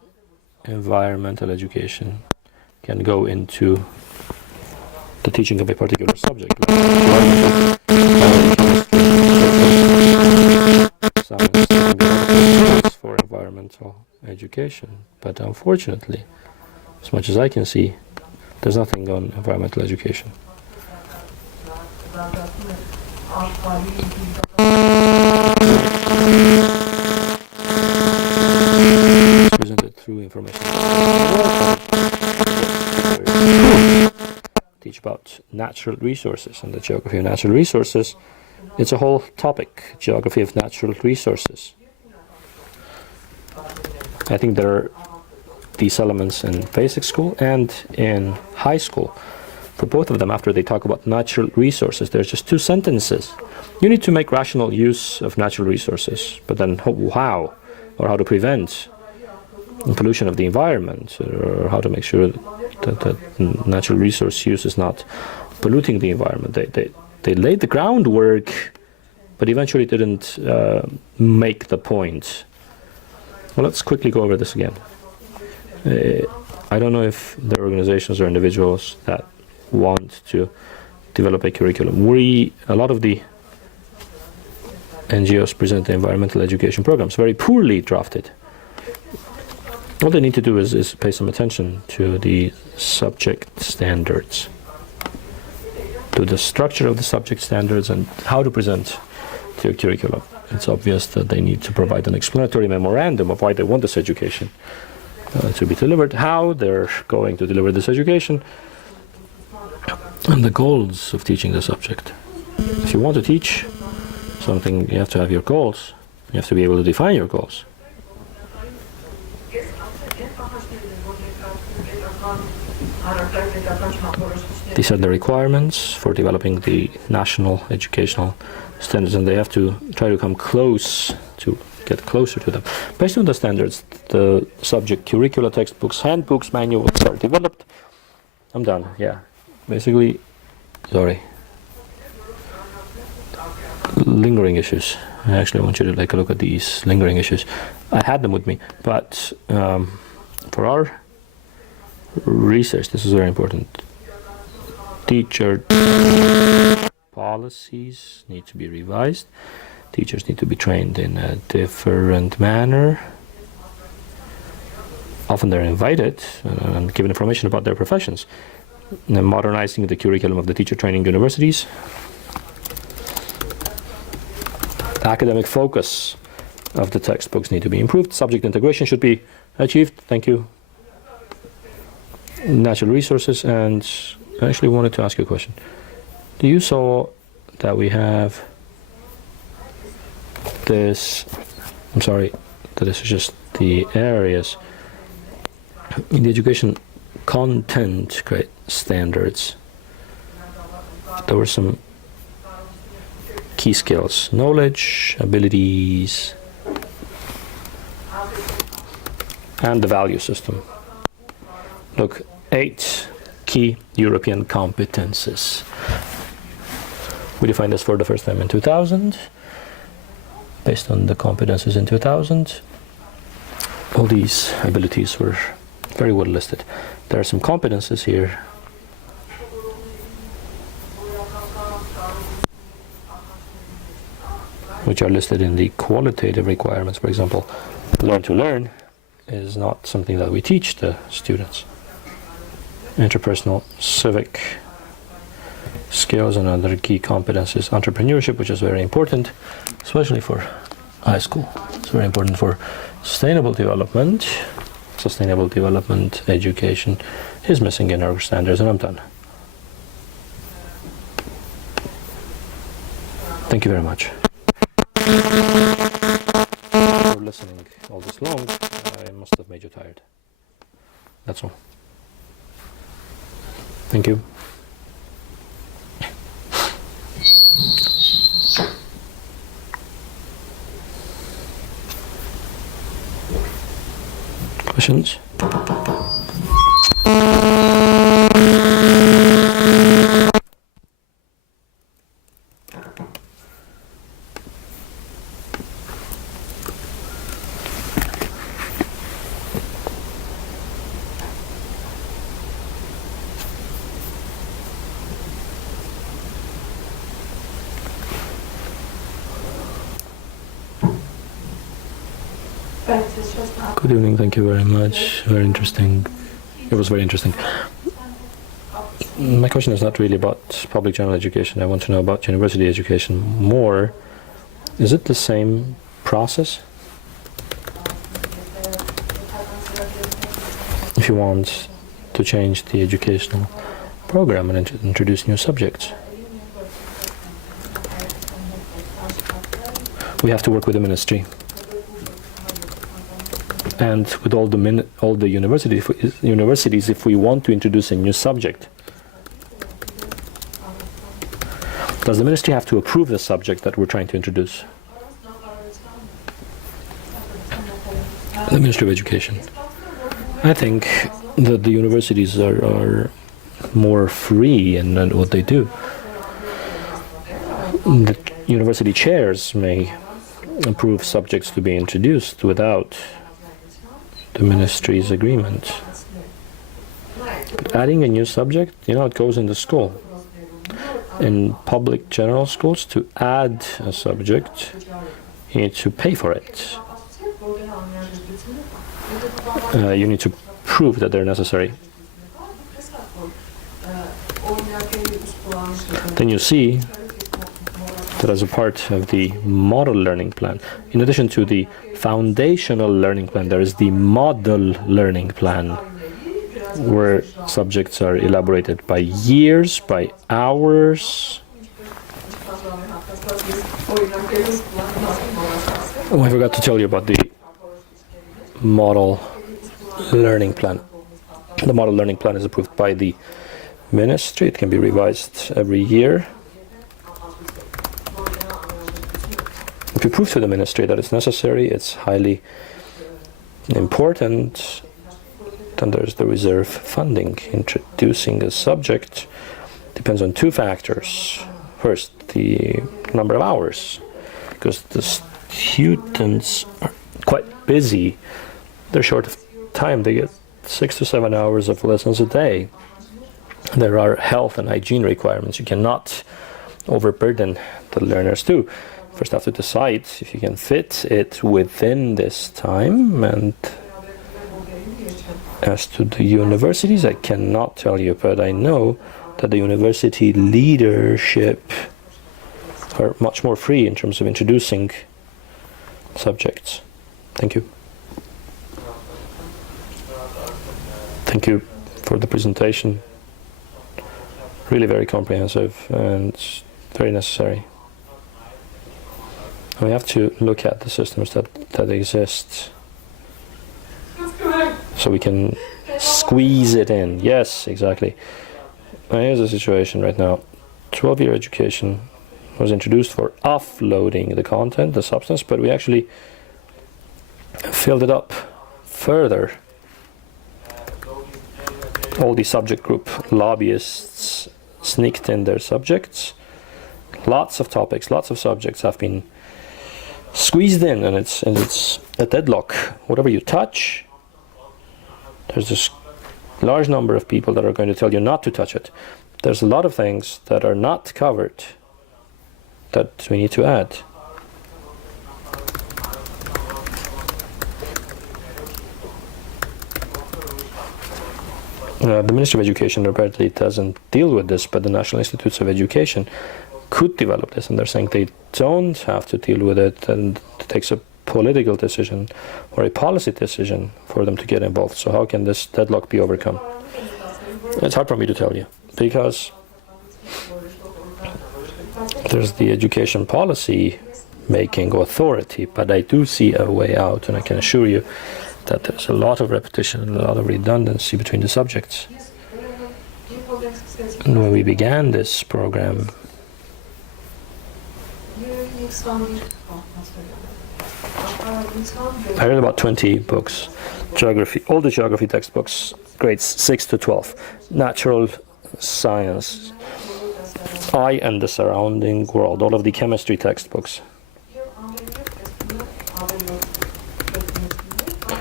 environmental education can go into the teaching of a particular subject. Science for environmental education, but unfortunately, as much as I can see, there's nothing on environmental education. It's presented through information. Teach about natural resources and the geography of natural resources. It's a whole topic, geography of natural resources. I think there are these elements in basic school and in high school. For both of them, after they talk about natural resources, there's just 2 sentences. You need to make rational use of natural resources, but then how? Or how to prevent pollution of the environment, or how to make sure that natural resource use is not polluting the environment. They laid the groundwork, but eventually didn't make the point. Well, let's quickly go over this again. I don't know if there are organizations or individuals that want to develop a curriculum. A lot of the NGOs present the environmental education programs very poorly drafted. All they need to do is pay some attention to the subject standards, to the structure of the subject standards and how to present to your curriculum. It's obvious that they need to provide an explanatory memorandum of why they want this education to be delivered, how they're going to deliver this education, and the goals of teaching the subject. If you want to teach something, you have to have your goals. You have to be able to define your goals. These are the requirements for developing the national educational standards, and they have to try to get closer to them. Based on the standards, the subject curricula, textbooks, handbooks, manuals are developed. I'm done, yeah. Basically, sorry. Lingering issues. I actually want you to take a look at these lingering issues. I had them with me, but for our research, this is very important. Teacher policies need to be revised. Teachers need to be trained in a different manner. Often they're invited and given information about their professions. And modernizing the curriculum of the teacher training universities. Academic focus of the textbooks need to be improved. Subject integration should be achieved. Thank you. Natural resources, and I actually wanted to ask you a question. Do you saw that we have this? I'm sorry that this is just the areas in the education content standards. There were some key skills: knowledge, abilities, and the value system. Look, 8 key European competences. We defined this for the first time in 2000. Based on the competences in 2000, all these abilities were very well listed. There are some competences here which are listed in the qualitative requirements. For example, learn to learn is not something that we teach the students. Interpersonal, civic skills, and other key competencies. Entrepreneurship, which is very important, especially for high school. It's very important for sustainable development. Sustainable development education is missing in our standards, and I'm done. Thank you very much. For listening all this long, I must have made you tired. That's all. Thank you. Questions? Good evening, thank you very much. Very interesting. It was very interesting. My question is not really about public general education. I want to know about university education more. Is it the same process? If you want to change the educational program and introduce new subjects, we have to work with the ministry and with all the universities if we want to introduce a new subject. Does the ministry have to approve the subject that we're trying to introduce? The Ministry of Education. I think that the universities are more free in what they do. The university chairs may approve subjects to be introduced without the ministry's agreement. But adding a new subject, it goes in the school. In public general schools, to add a subject, you need to pay for it. You need to prove that they're necessary. Then you see that as a part of the model learning plan, in addition to the foundational learning plan, there is the model learning plan, where subjects are elaborated by years, by hours. Oh, I forgot to tell you about the model learning plan. The model learning plan is approved by the ministry. It can be revised every year. If you prove to the ministry that it's necessary, it's highly important, then there's the reserve funding. Introducing a subject depends on two factors. First, the number of hours, because the students are quite busy. They're short of time. They get 6 to 7 hours of lessons a day. There are health and hygiene requirements. You cannot overburden the learners too. First, have to decide if you can fit it within this time. And as to the universities, I cannot tell you, but I know that the university leadership are much more free in terms of introducing subjects. Thank you. Thank you for the presentation. Really very comprehensive and very necessary. We have to look at the systems that exist so we can squeeze it in. Yes, exactly. Here's the situation right now. 12-year education was introduced for offloading the content, the substance, but we actually filled it up further. All the subject group lobbyists sneaked in their subjects. Lots of topics, lots of subjects have been squeezed in, and it's a deadlock. Whatever you touch, there's this large number of people that are going to tell you not to touch it. There's a lot of things that are not covered that we need to add. The Ministry of Education apparently doesn't deal with this, but the National Institutes of Education could develop this, and they're saying they don't have to deal with it, and it takes a political decision or a policy decision for them to get involved. So how can this deadlock be overcome? It's hard for me to tell you, because there's the education policy making authority, but I do see a way out, and I can assure you that there's a lot of repetition and a lot of redundancy between the subjects. And when we began this program, I read about 20 books. Geography, all the geography textbooks, grades 6 to 12. Natural science, I and the surrounding world, all of the chemistry textbooks.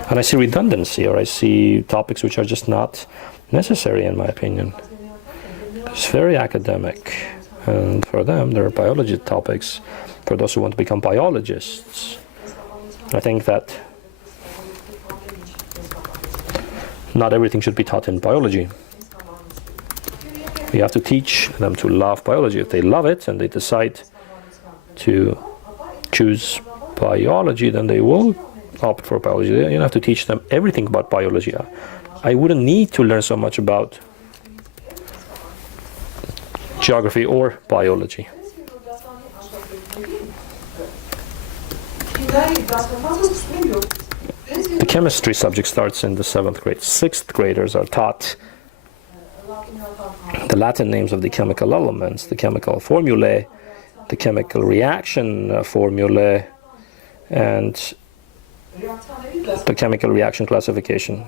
And I see redundancy, or I see topics which are just not necessary, in my opinion. It's very academic, and for them, there are biology topics for those who want to become biologists. I think that not everything should be taught in biology. We have to teach them to love biology. If they love it and they decide to choose biology, then they will opt for biology. You don't have to teach them everything about biology. I wouldn't need to learn so much about geography or biology. The chemistry subject starts in the 7th grade. 6th graders are taught the Latin names of the chemical elements, the chemical formulae, the chemical reaction formulae, and the chemical reaction classification.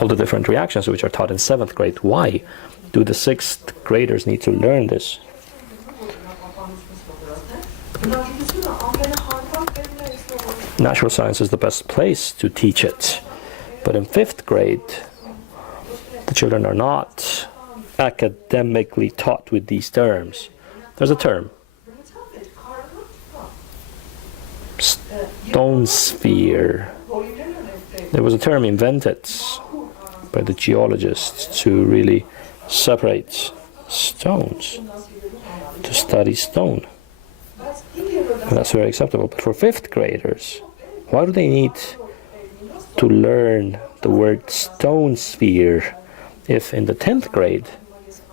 All the different reactions which are taught in 7th grade. Why do the 6th graders need to learn this? Natural science is the best place to teach it. But in 5th grade, the children are not academically taught with these terms. There's a term. Stone sphere. There was a term invented by the geologists to really separate stones, to study stone. And that's very acceptable. But for 5th graders, why do they need to learn the word stone sphere if in the 10th grade,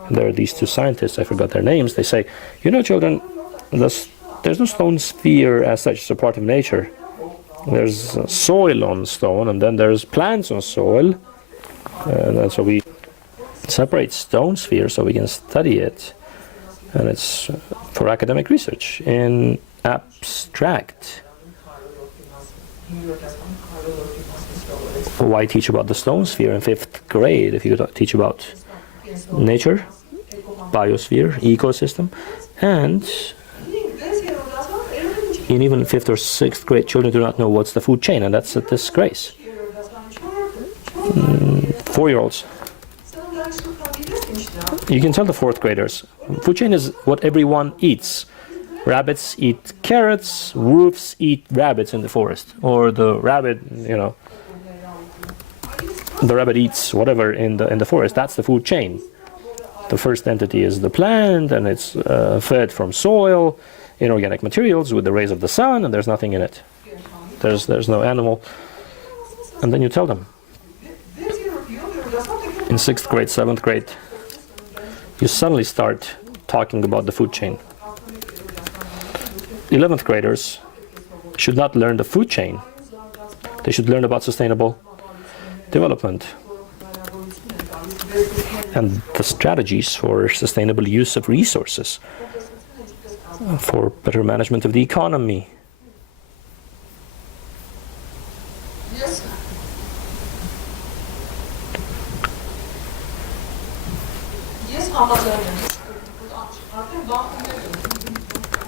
and there are these two scientists, I forgot their names, they say, you know, children, there's no stone sphere as such, it's a part of nature. there's soil on stone, and then there's plants on soil, and so we separate stone sphere so we can study it, and it's for academic research. In abstract, why teach about the stone sphere in 5th grade if you could teach about nature, biosphere, ecosystem, and in even 5th or 6th grade, children do not know what's the food chain, and that's a disgrace. 4-year-olds. You can tell the 4th graders, food chain is what everyone eats. Rabbits eat carrots, wolves eat rabbits in the forest, or the rabbit, the rabbit eats whatever in the forest. That's the food chain. The first entity is the plant, and it's fed from soil, inorganic materials with the rays of the sun, and there's nothing in it. There's no animal. And then you tell them. In 6th grade, 7th grade, you suddenly start talking about the food chain. 11th graders should not learn the food chain. They should learn about sustainable development and the strategies for sustainable use of resources, for better management of the economy.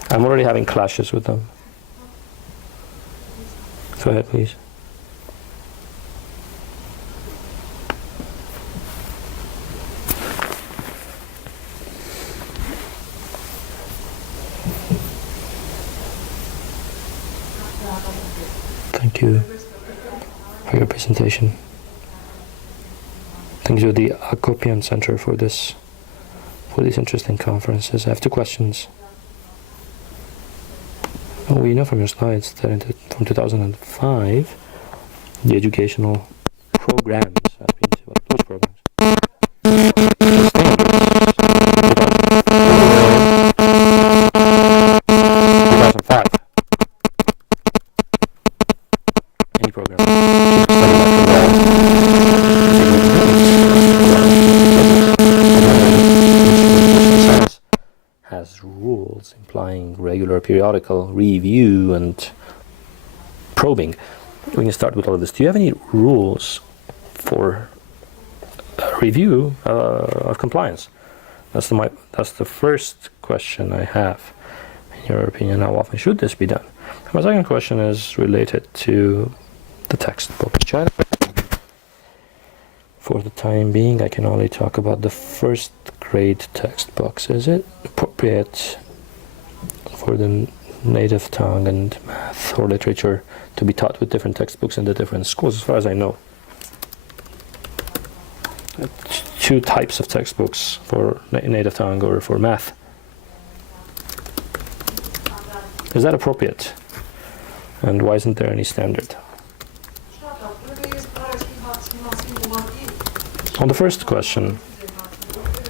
I'm already having clashes with them. Go ahead, please. Thank you for your presentation. Thank you to the Acopian Center for these interesting conferences. I have 2 questions. Well, we know from your slides that from 2005, the educational programs have been developed. Those programs. Any program. Has rules implying regular periodical review and probing. We can start with all of this. Do you have any rules for review of compliance? That's the first question I have. In your opinion, how often should this be done? My second question is related to the textbook. For the time being, I can only talk about the 1st grade textbooks. Is it appropriate for the native tongue and math or literature to be taught with different textbooks in the different schools? As far as I know, 2 types of textbooks for native tongue or for math. Is that appropriate? And why isn't there any standard? On the first question,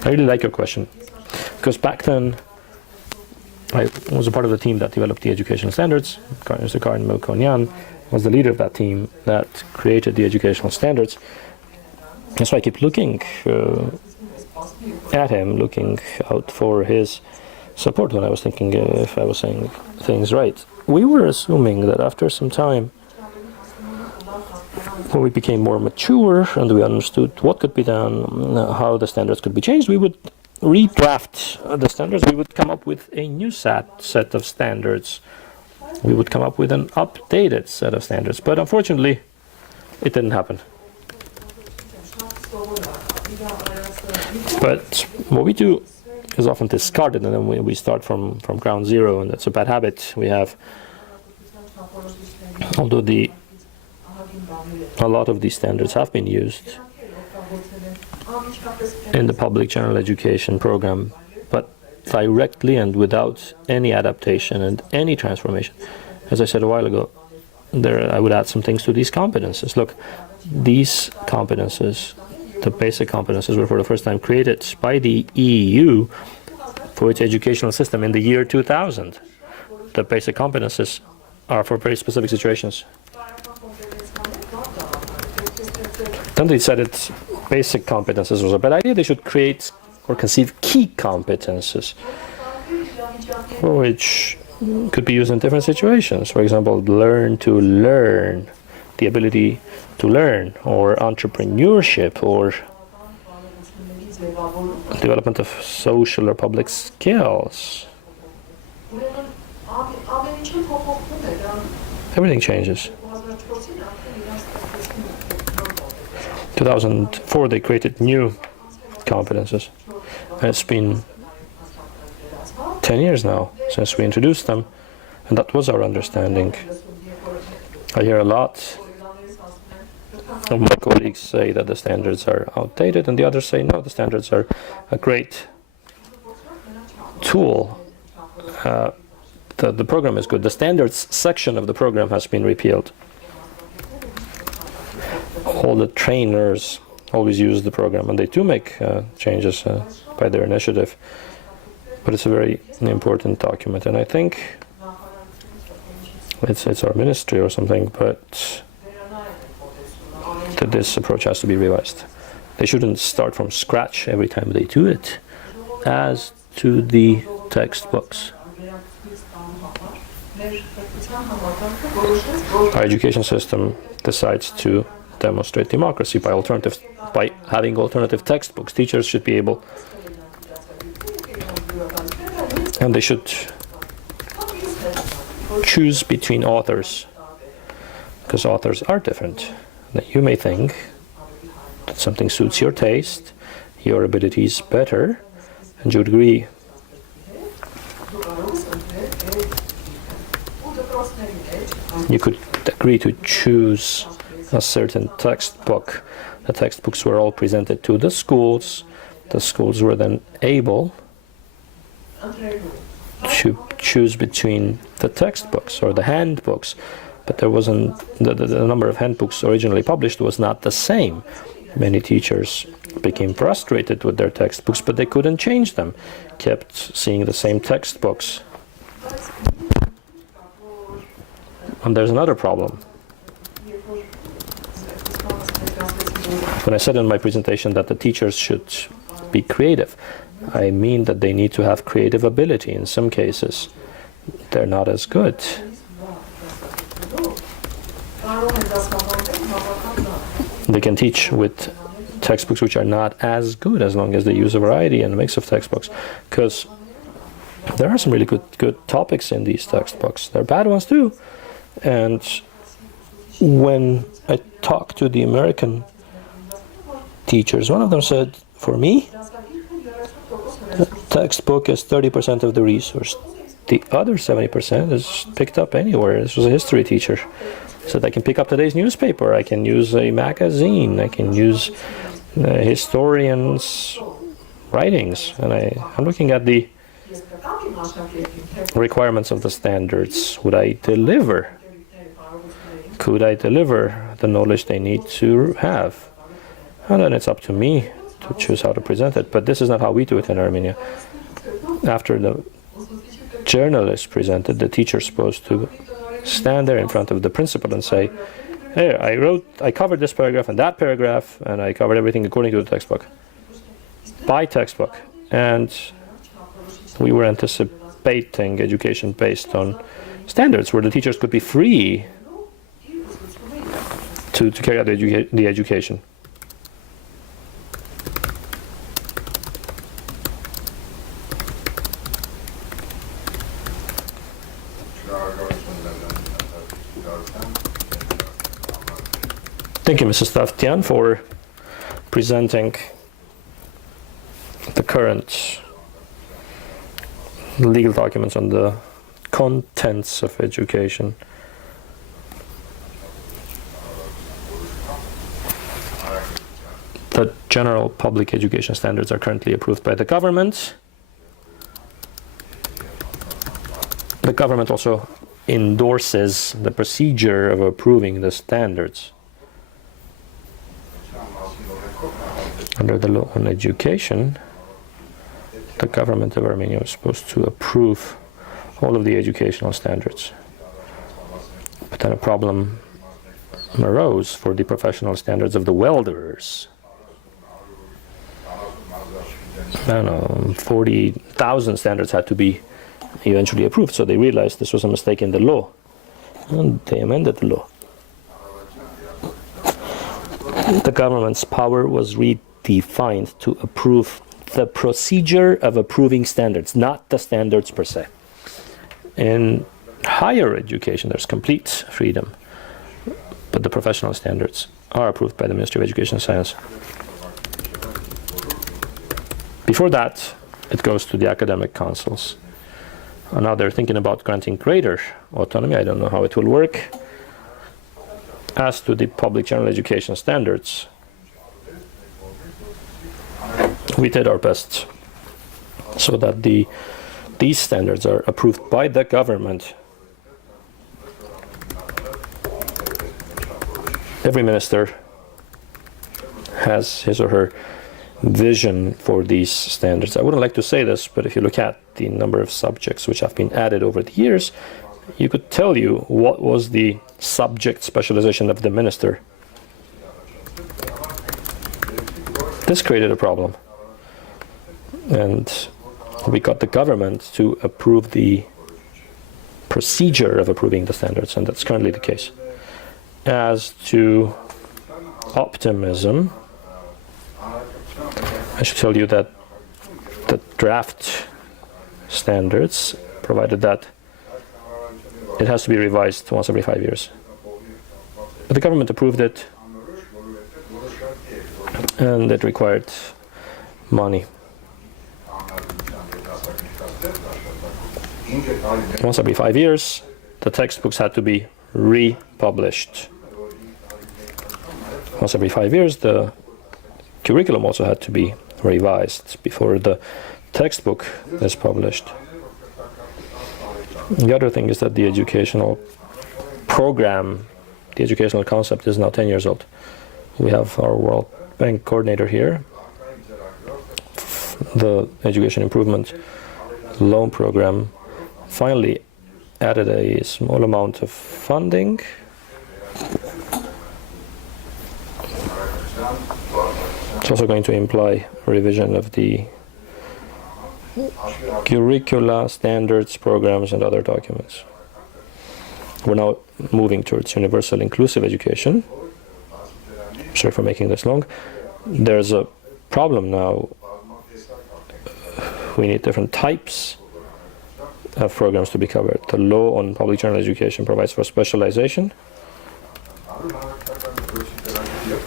I really like your question, because back then I was a part of the team that developed the educational standards. Mr. Karin Melkonyan was the leader of that team that created the educational standards. And so I keep looking at him, looking out for his support when I was thinking if I was saying things right. We were assuming that after some time, when we became more mature and we understood what could be done, how the standards could be changed, we would redraft the standards. We would come up with a new set of standards. We would come up with an updated set of standards. But unfortunately, it didn't happen. But what we do is often discarded, and then we start from ground zero, and that's a bad habit we have. Although a lot of these standards have been used in the public general education program, but directly and without any adaptation and any transformation. As I said a while ago, I would add some things to these competences. Look, these competences, the basic competences, were for the first time created by the EU for its educational system in the year 2000. The basic competences are for very specific situations. Then they said that basic competences was a bad idea. They should create or conceive key competences, which could be used in different situations. For example, learn to learn, the ability to learn, or entrepreneurship, or development of social or public skills. Everything changes. 2004 they created new competences, and it's been 10 years now since we introduced them, and that was our understanding. I hear a lot of my colleagues say that the standards are outdated, and the others say no, the standards are a great tool. The program is good. The standards section of the program has been repealed. All the trainers always use the program, and they do make changes by their initiative. But it's a very important document, and I think it's our ministry or something, but that this approach has to be revised. They shouldn't start from scratch every time they do it. As to the textbooks, our education system decides to demonstrate democracy by having alternative textbooks. Teachers should be able, and they should choose between authors, because authors are different. That you may think that something suits your taste, your abilities better, and you would agree. You could agree to choose a certain textbook. The textbooks were all presented to the schools. The schools were then able to choose between the textbooks or the handbooks, but there wasn't the number of handbooks originally published was not the same. Many teachers became frustrated with their textbooks, but they couldn't change them, kept seeing the same textbooks. And there's another problem. When I said in my presentation that the teachers should be creative, I mean that they need to have creative ability. In some cases, they're not as good. They can teach with textbooks which are not as good, as long as they use a variety and a mix of textbooks, because there are some really good topics in these textbooks. There are bad ones too. And when I talked to the American teachers, one of them said, for me, the textbook is 30% of the resource. The other 70% is picked up anywhere. This was a history teacher. So I can pick up today's newspaper, I can use a magazine, I can use historians' writings. And I'm looking at the requirements of the standards. Would I deliver? Could I deliver the knowledge they need to have? And then it's up to me to choose how to present it. But this is not how we do it in Armenia. After the journalist presented, the teacher's supposed to stand there in front of the principal and say, "Here, I covered this paragraph and that paragraph, and I covered everything according to the textbook." By textbook. And we were anticipating education based on standards where the teachers could be free to carry out the education. Thank you, Mrs. Davtyan, for presenting the current legal documents on the contents of education. The general public education standards are currently approved by the government. The government also endorses the procedure of approving the standards. Under the law on education, the government of Armenia was supposed to approve all of the educational standards. But then a problem arose for the professional standards of the welders. I don't know, 40,000 standards had to be eventually approved, so they realized this was a mistake in the law, and they amended the law. The government's power was redefined to approve the procedure of approving standards, not the standards per se. In higher education, there's complete freedom, but the professional standards are approved by the Ministry of Education and Science. Before that, it goes to the academic councils. And now they're thinking about granting greater autonomy. I don't know how it will work. As to the public general education standards, we did our best so that these standards are approved by the government. Every minister has his or her vision for these standards. I wouldn't like to say this, but if you look at the number of subjects which have been added over the years, you could tell you what was the subject specialization of the minister. This created a problem, and we got the government to approve the procedure of approving the standards, and that's currently the case. As to optimism, I should tell you that the draft standards provided that it has to be revised once every 5 years. But the government approved it, and it required money. Once every 5 years, the textbooks had to be republished. Once every 5 years, the curriculum also had to be revised before the textbook is published. The other thing is that the educational program, the educational concept is now 10 years old. We have our World Bank coordinator here. The Education Improvement Loan Program finally added a small amount of funding. It's also going to imply revision of the curricula, standards, programs, and other documents. We're now moving towards universal inclusive education. Sorry for making this long. There's a problem now. We need different types of programs to be covered. The law on public general education provides for specialization.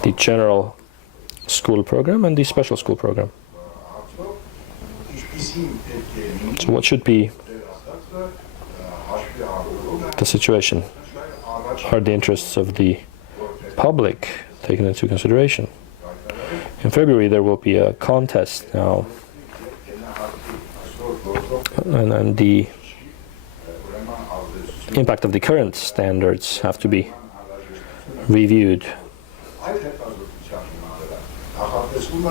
The general school program and the special school program. So what should be the situation? Are the interests of the public taken into consideration? In February there will be a contest now, and the impact of the current standards have to be reviewed.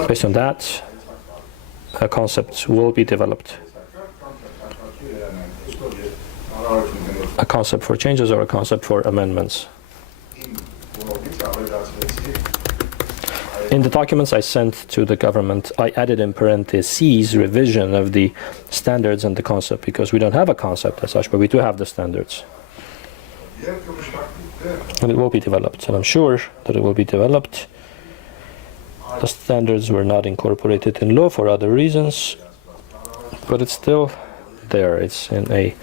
Based on that, a concept will be developed. A concept for changes or a concept for amendments. In the documents I sent to the government, I added in parentheses revision of the standards and the concept, because we don't have a concept as such, but we do have the standards. And it will be developed, and I'm sure that it will be developed. The standards were not incorporated in law for other reasons, but it's still there. It's in a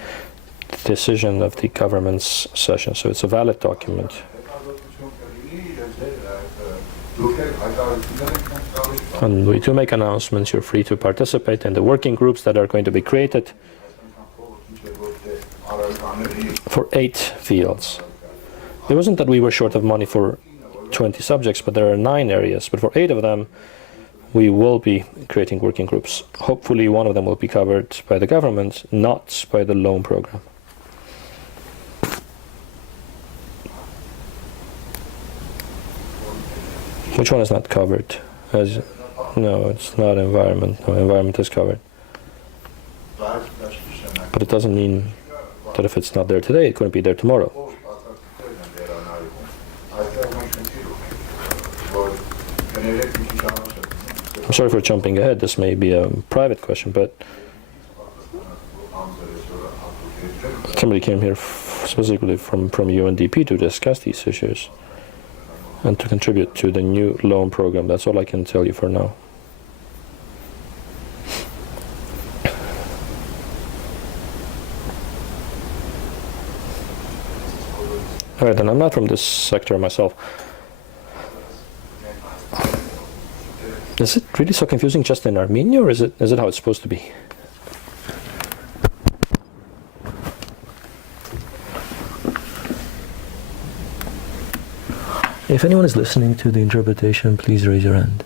decision of the government's session, so it's a valid document. And we do make announcements. You're free to participate in the working groups that are going to be created for 8 fields. It wasn't that we were short of money for 20 subjects, but there are 9 areas. But for 8 of them, we will be creating working groups. Hopefully one of them will be covered by the government, not by the loan program. Which one is not covered? No, it's not environment. No, environment is covered. But it doesn't mean that if it's not there today, it couldn't be there tomorrow. I'm sorry for jumping ahead. This may be a private question, but somebody came here specifically from UNDP to discuss these issues and to contribute to the new loan program. That's all I can tell you for now. All right, and I'm not from this sector myself. Is it really so confusing just in Armenia, or is it how it's supposed to be? If anyone is listening to the interpretation, please raise your hand.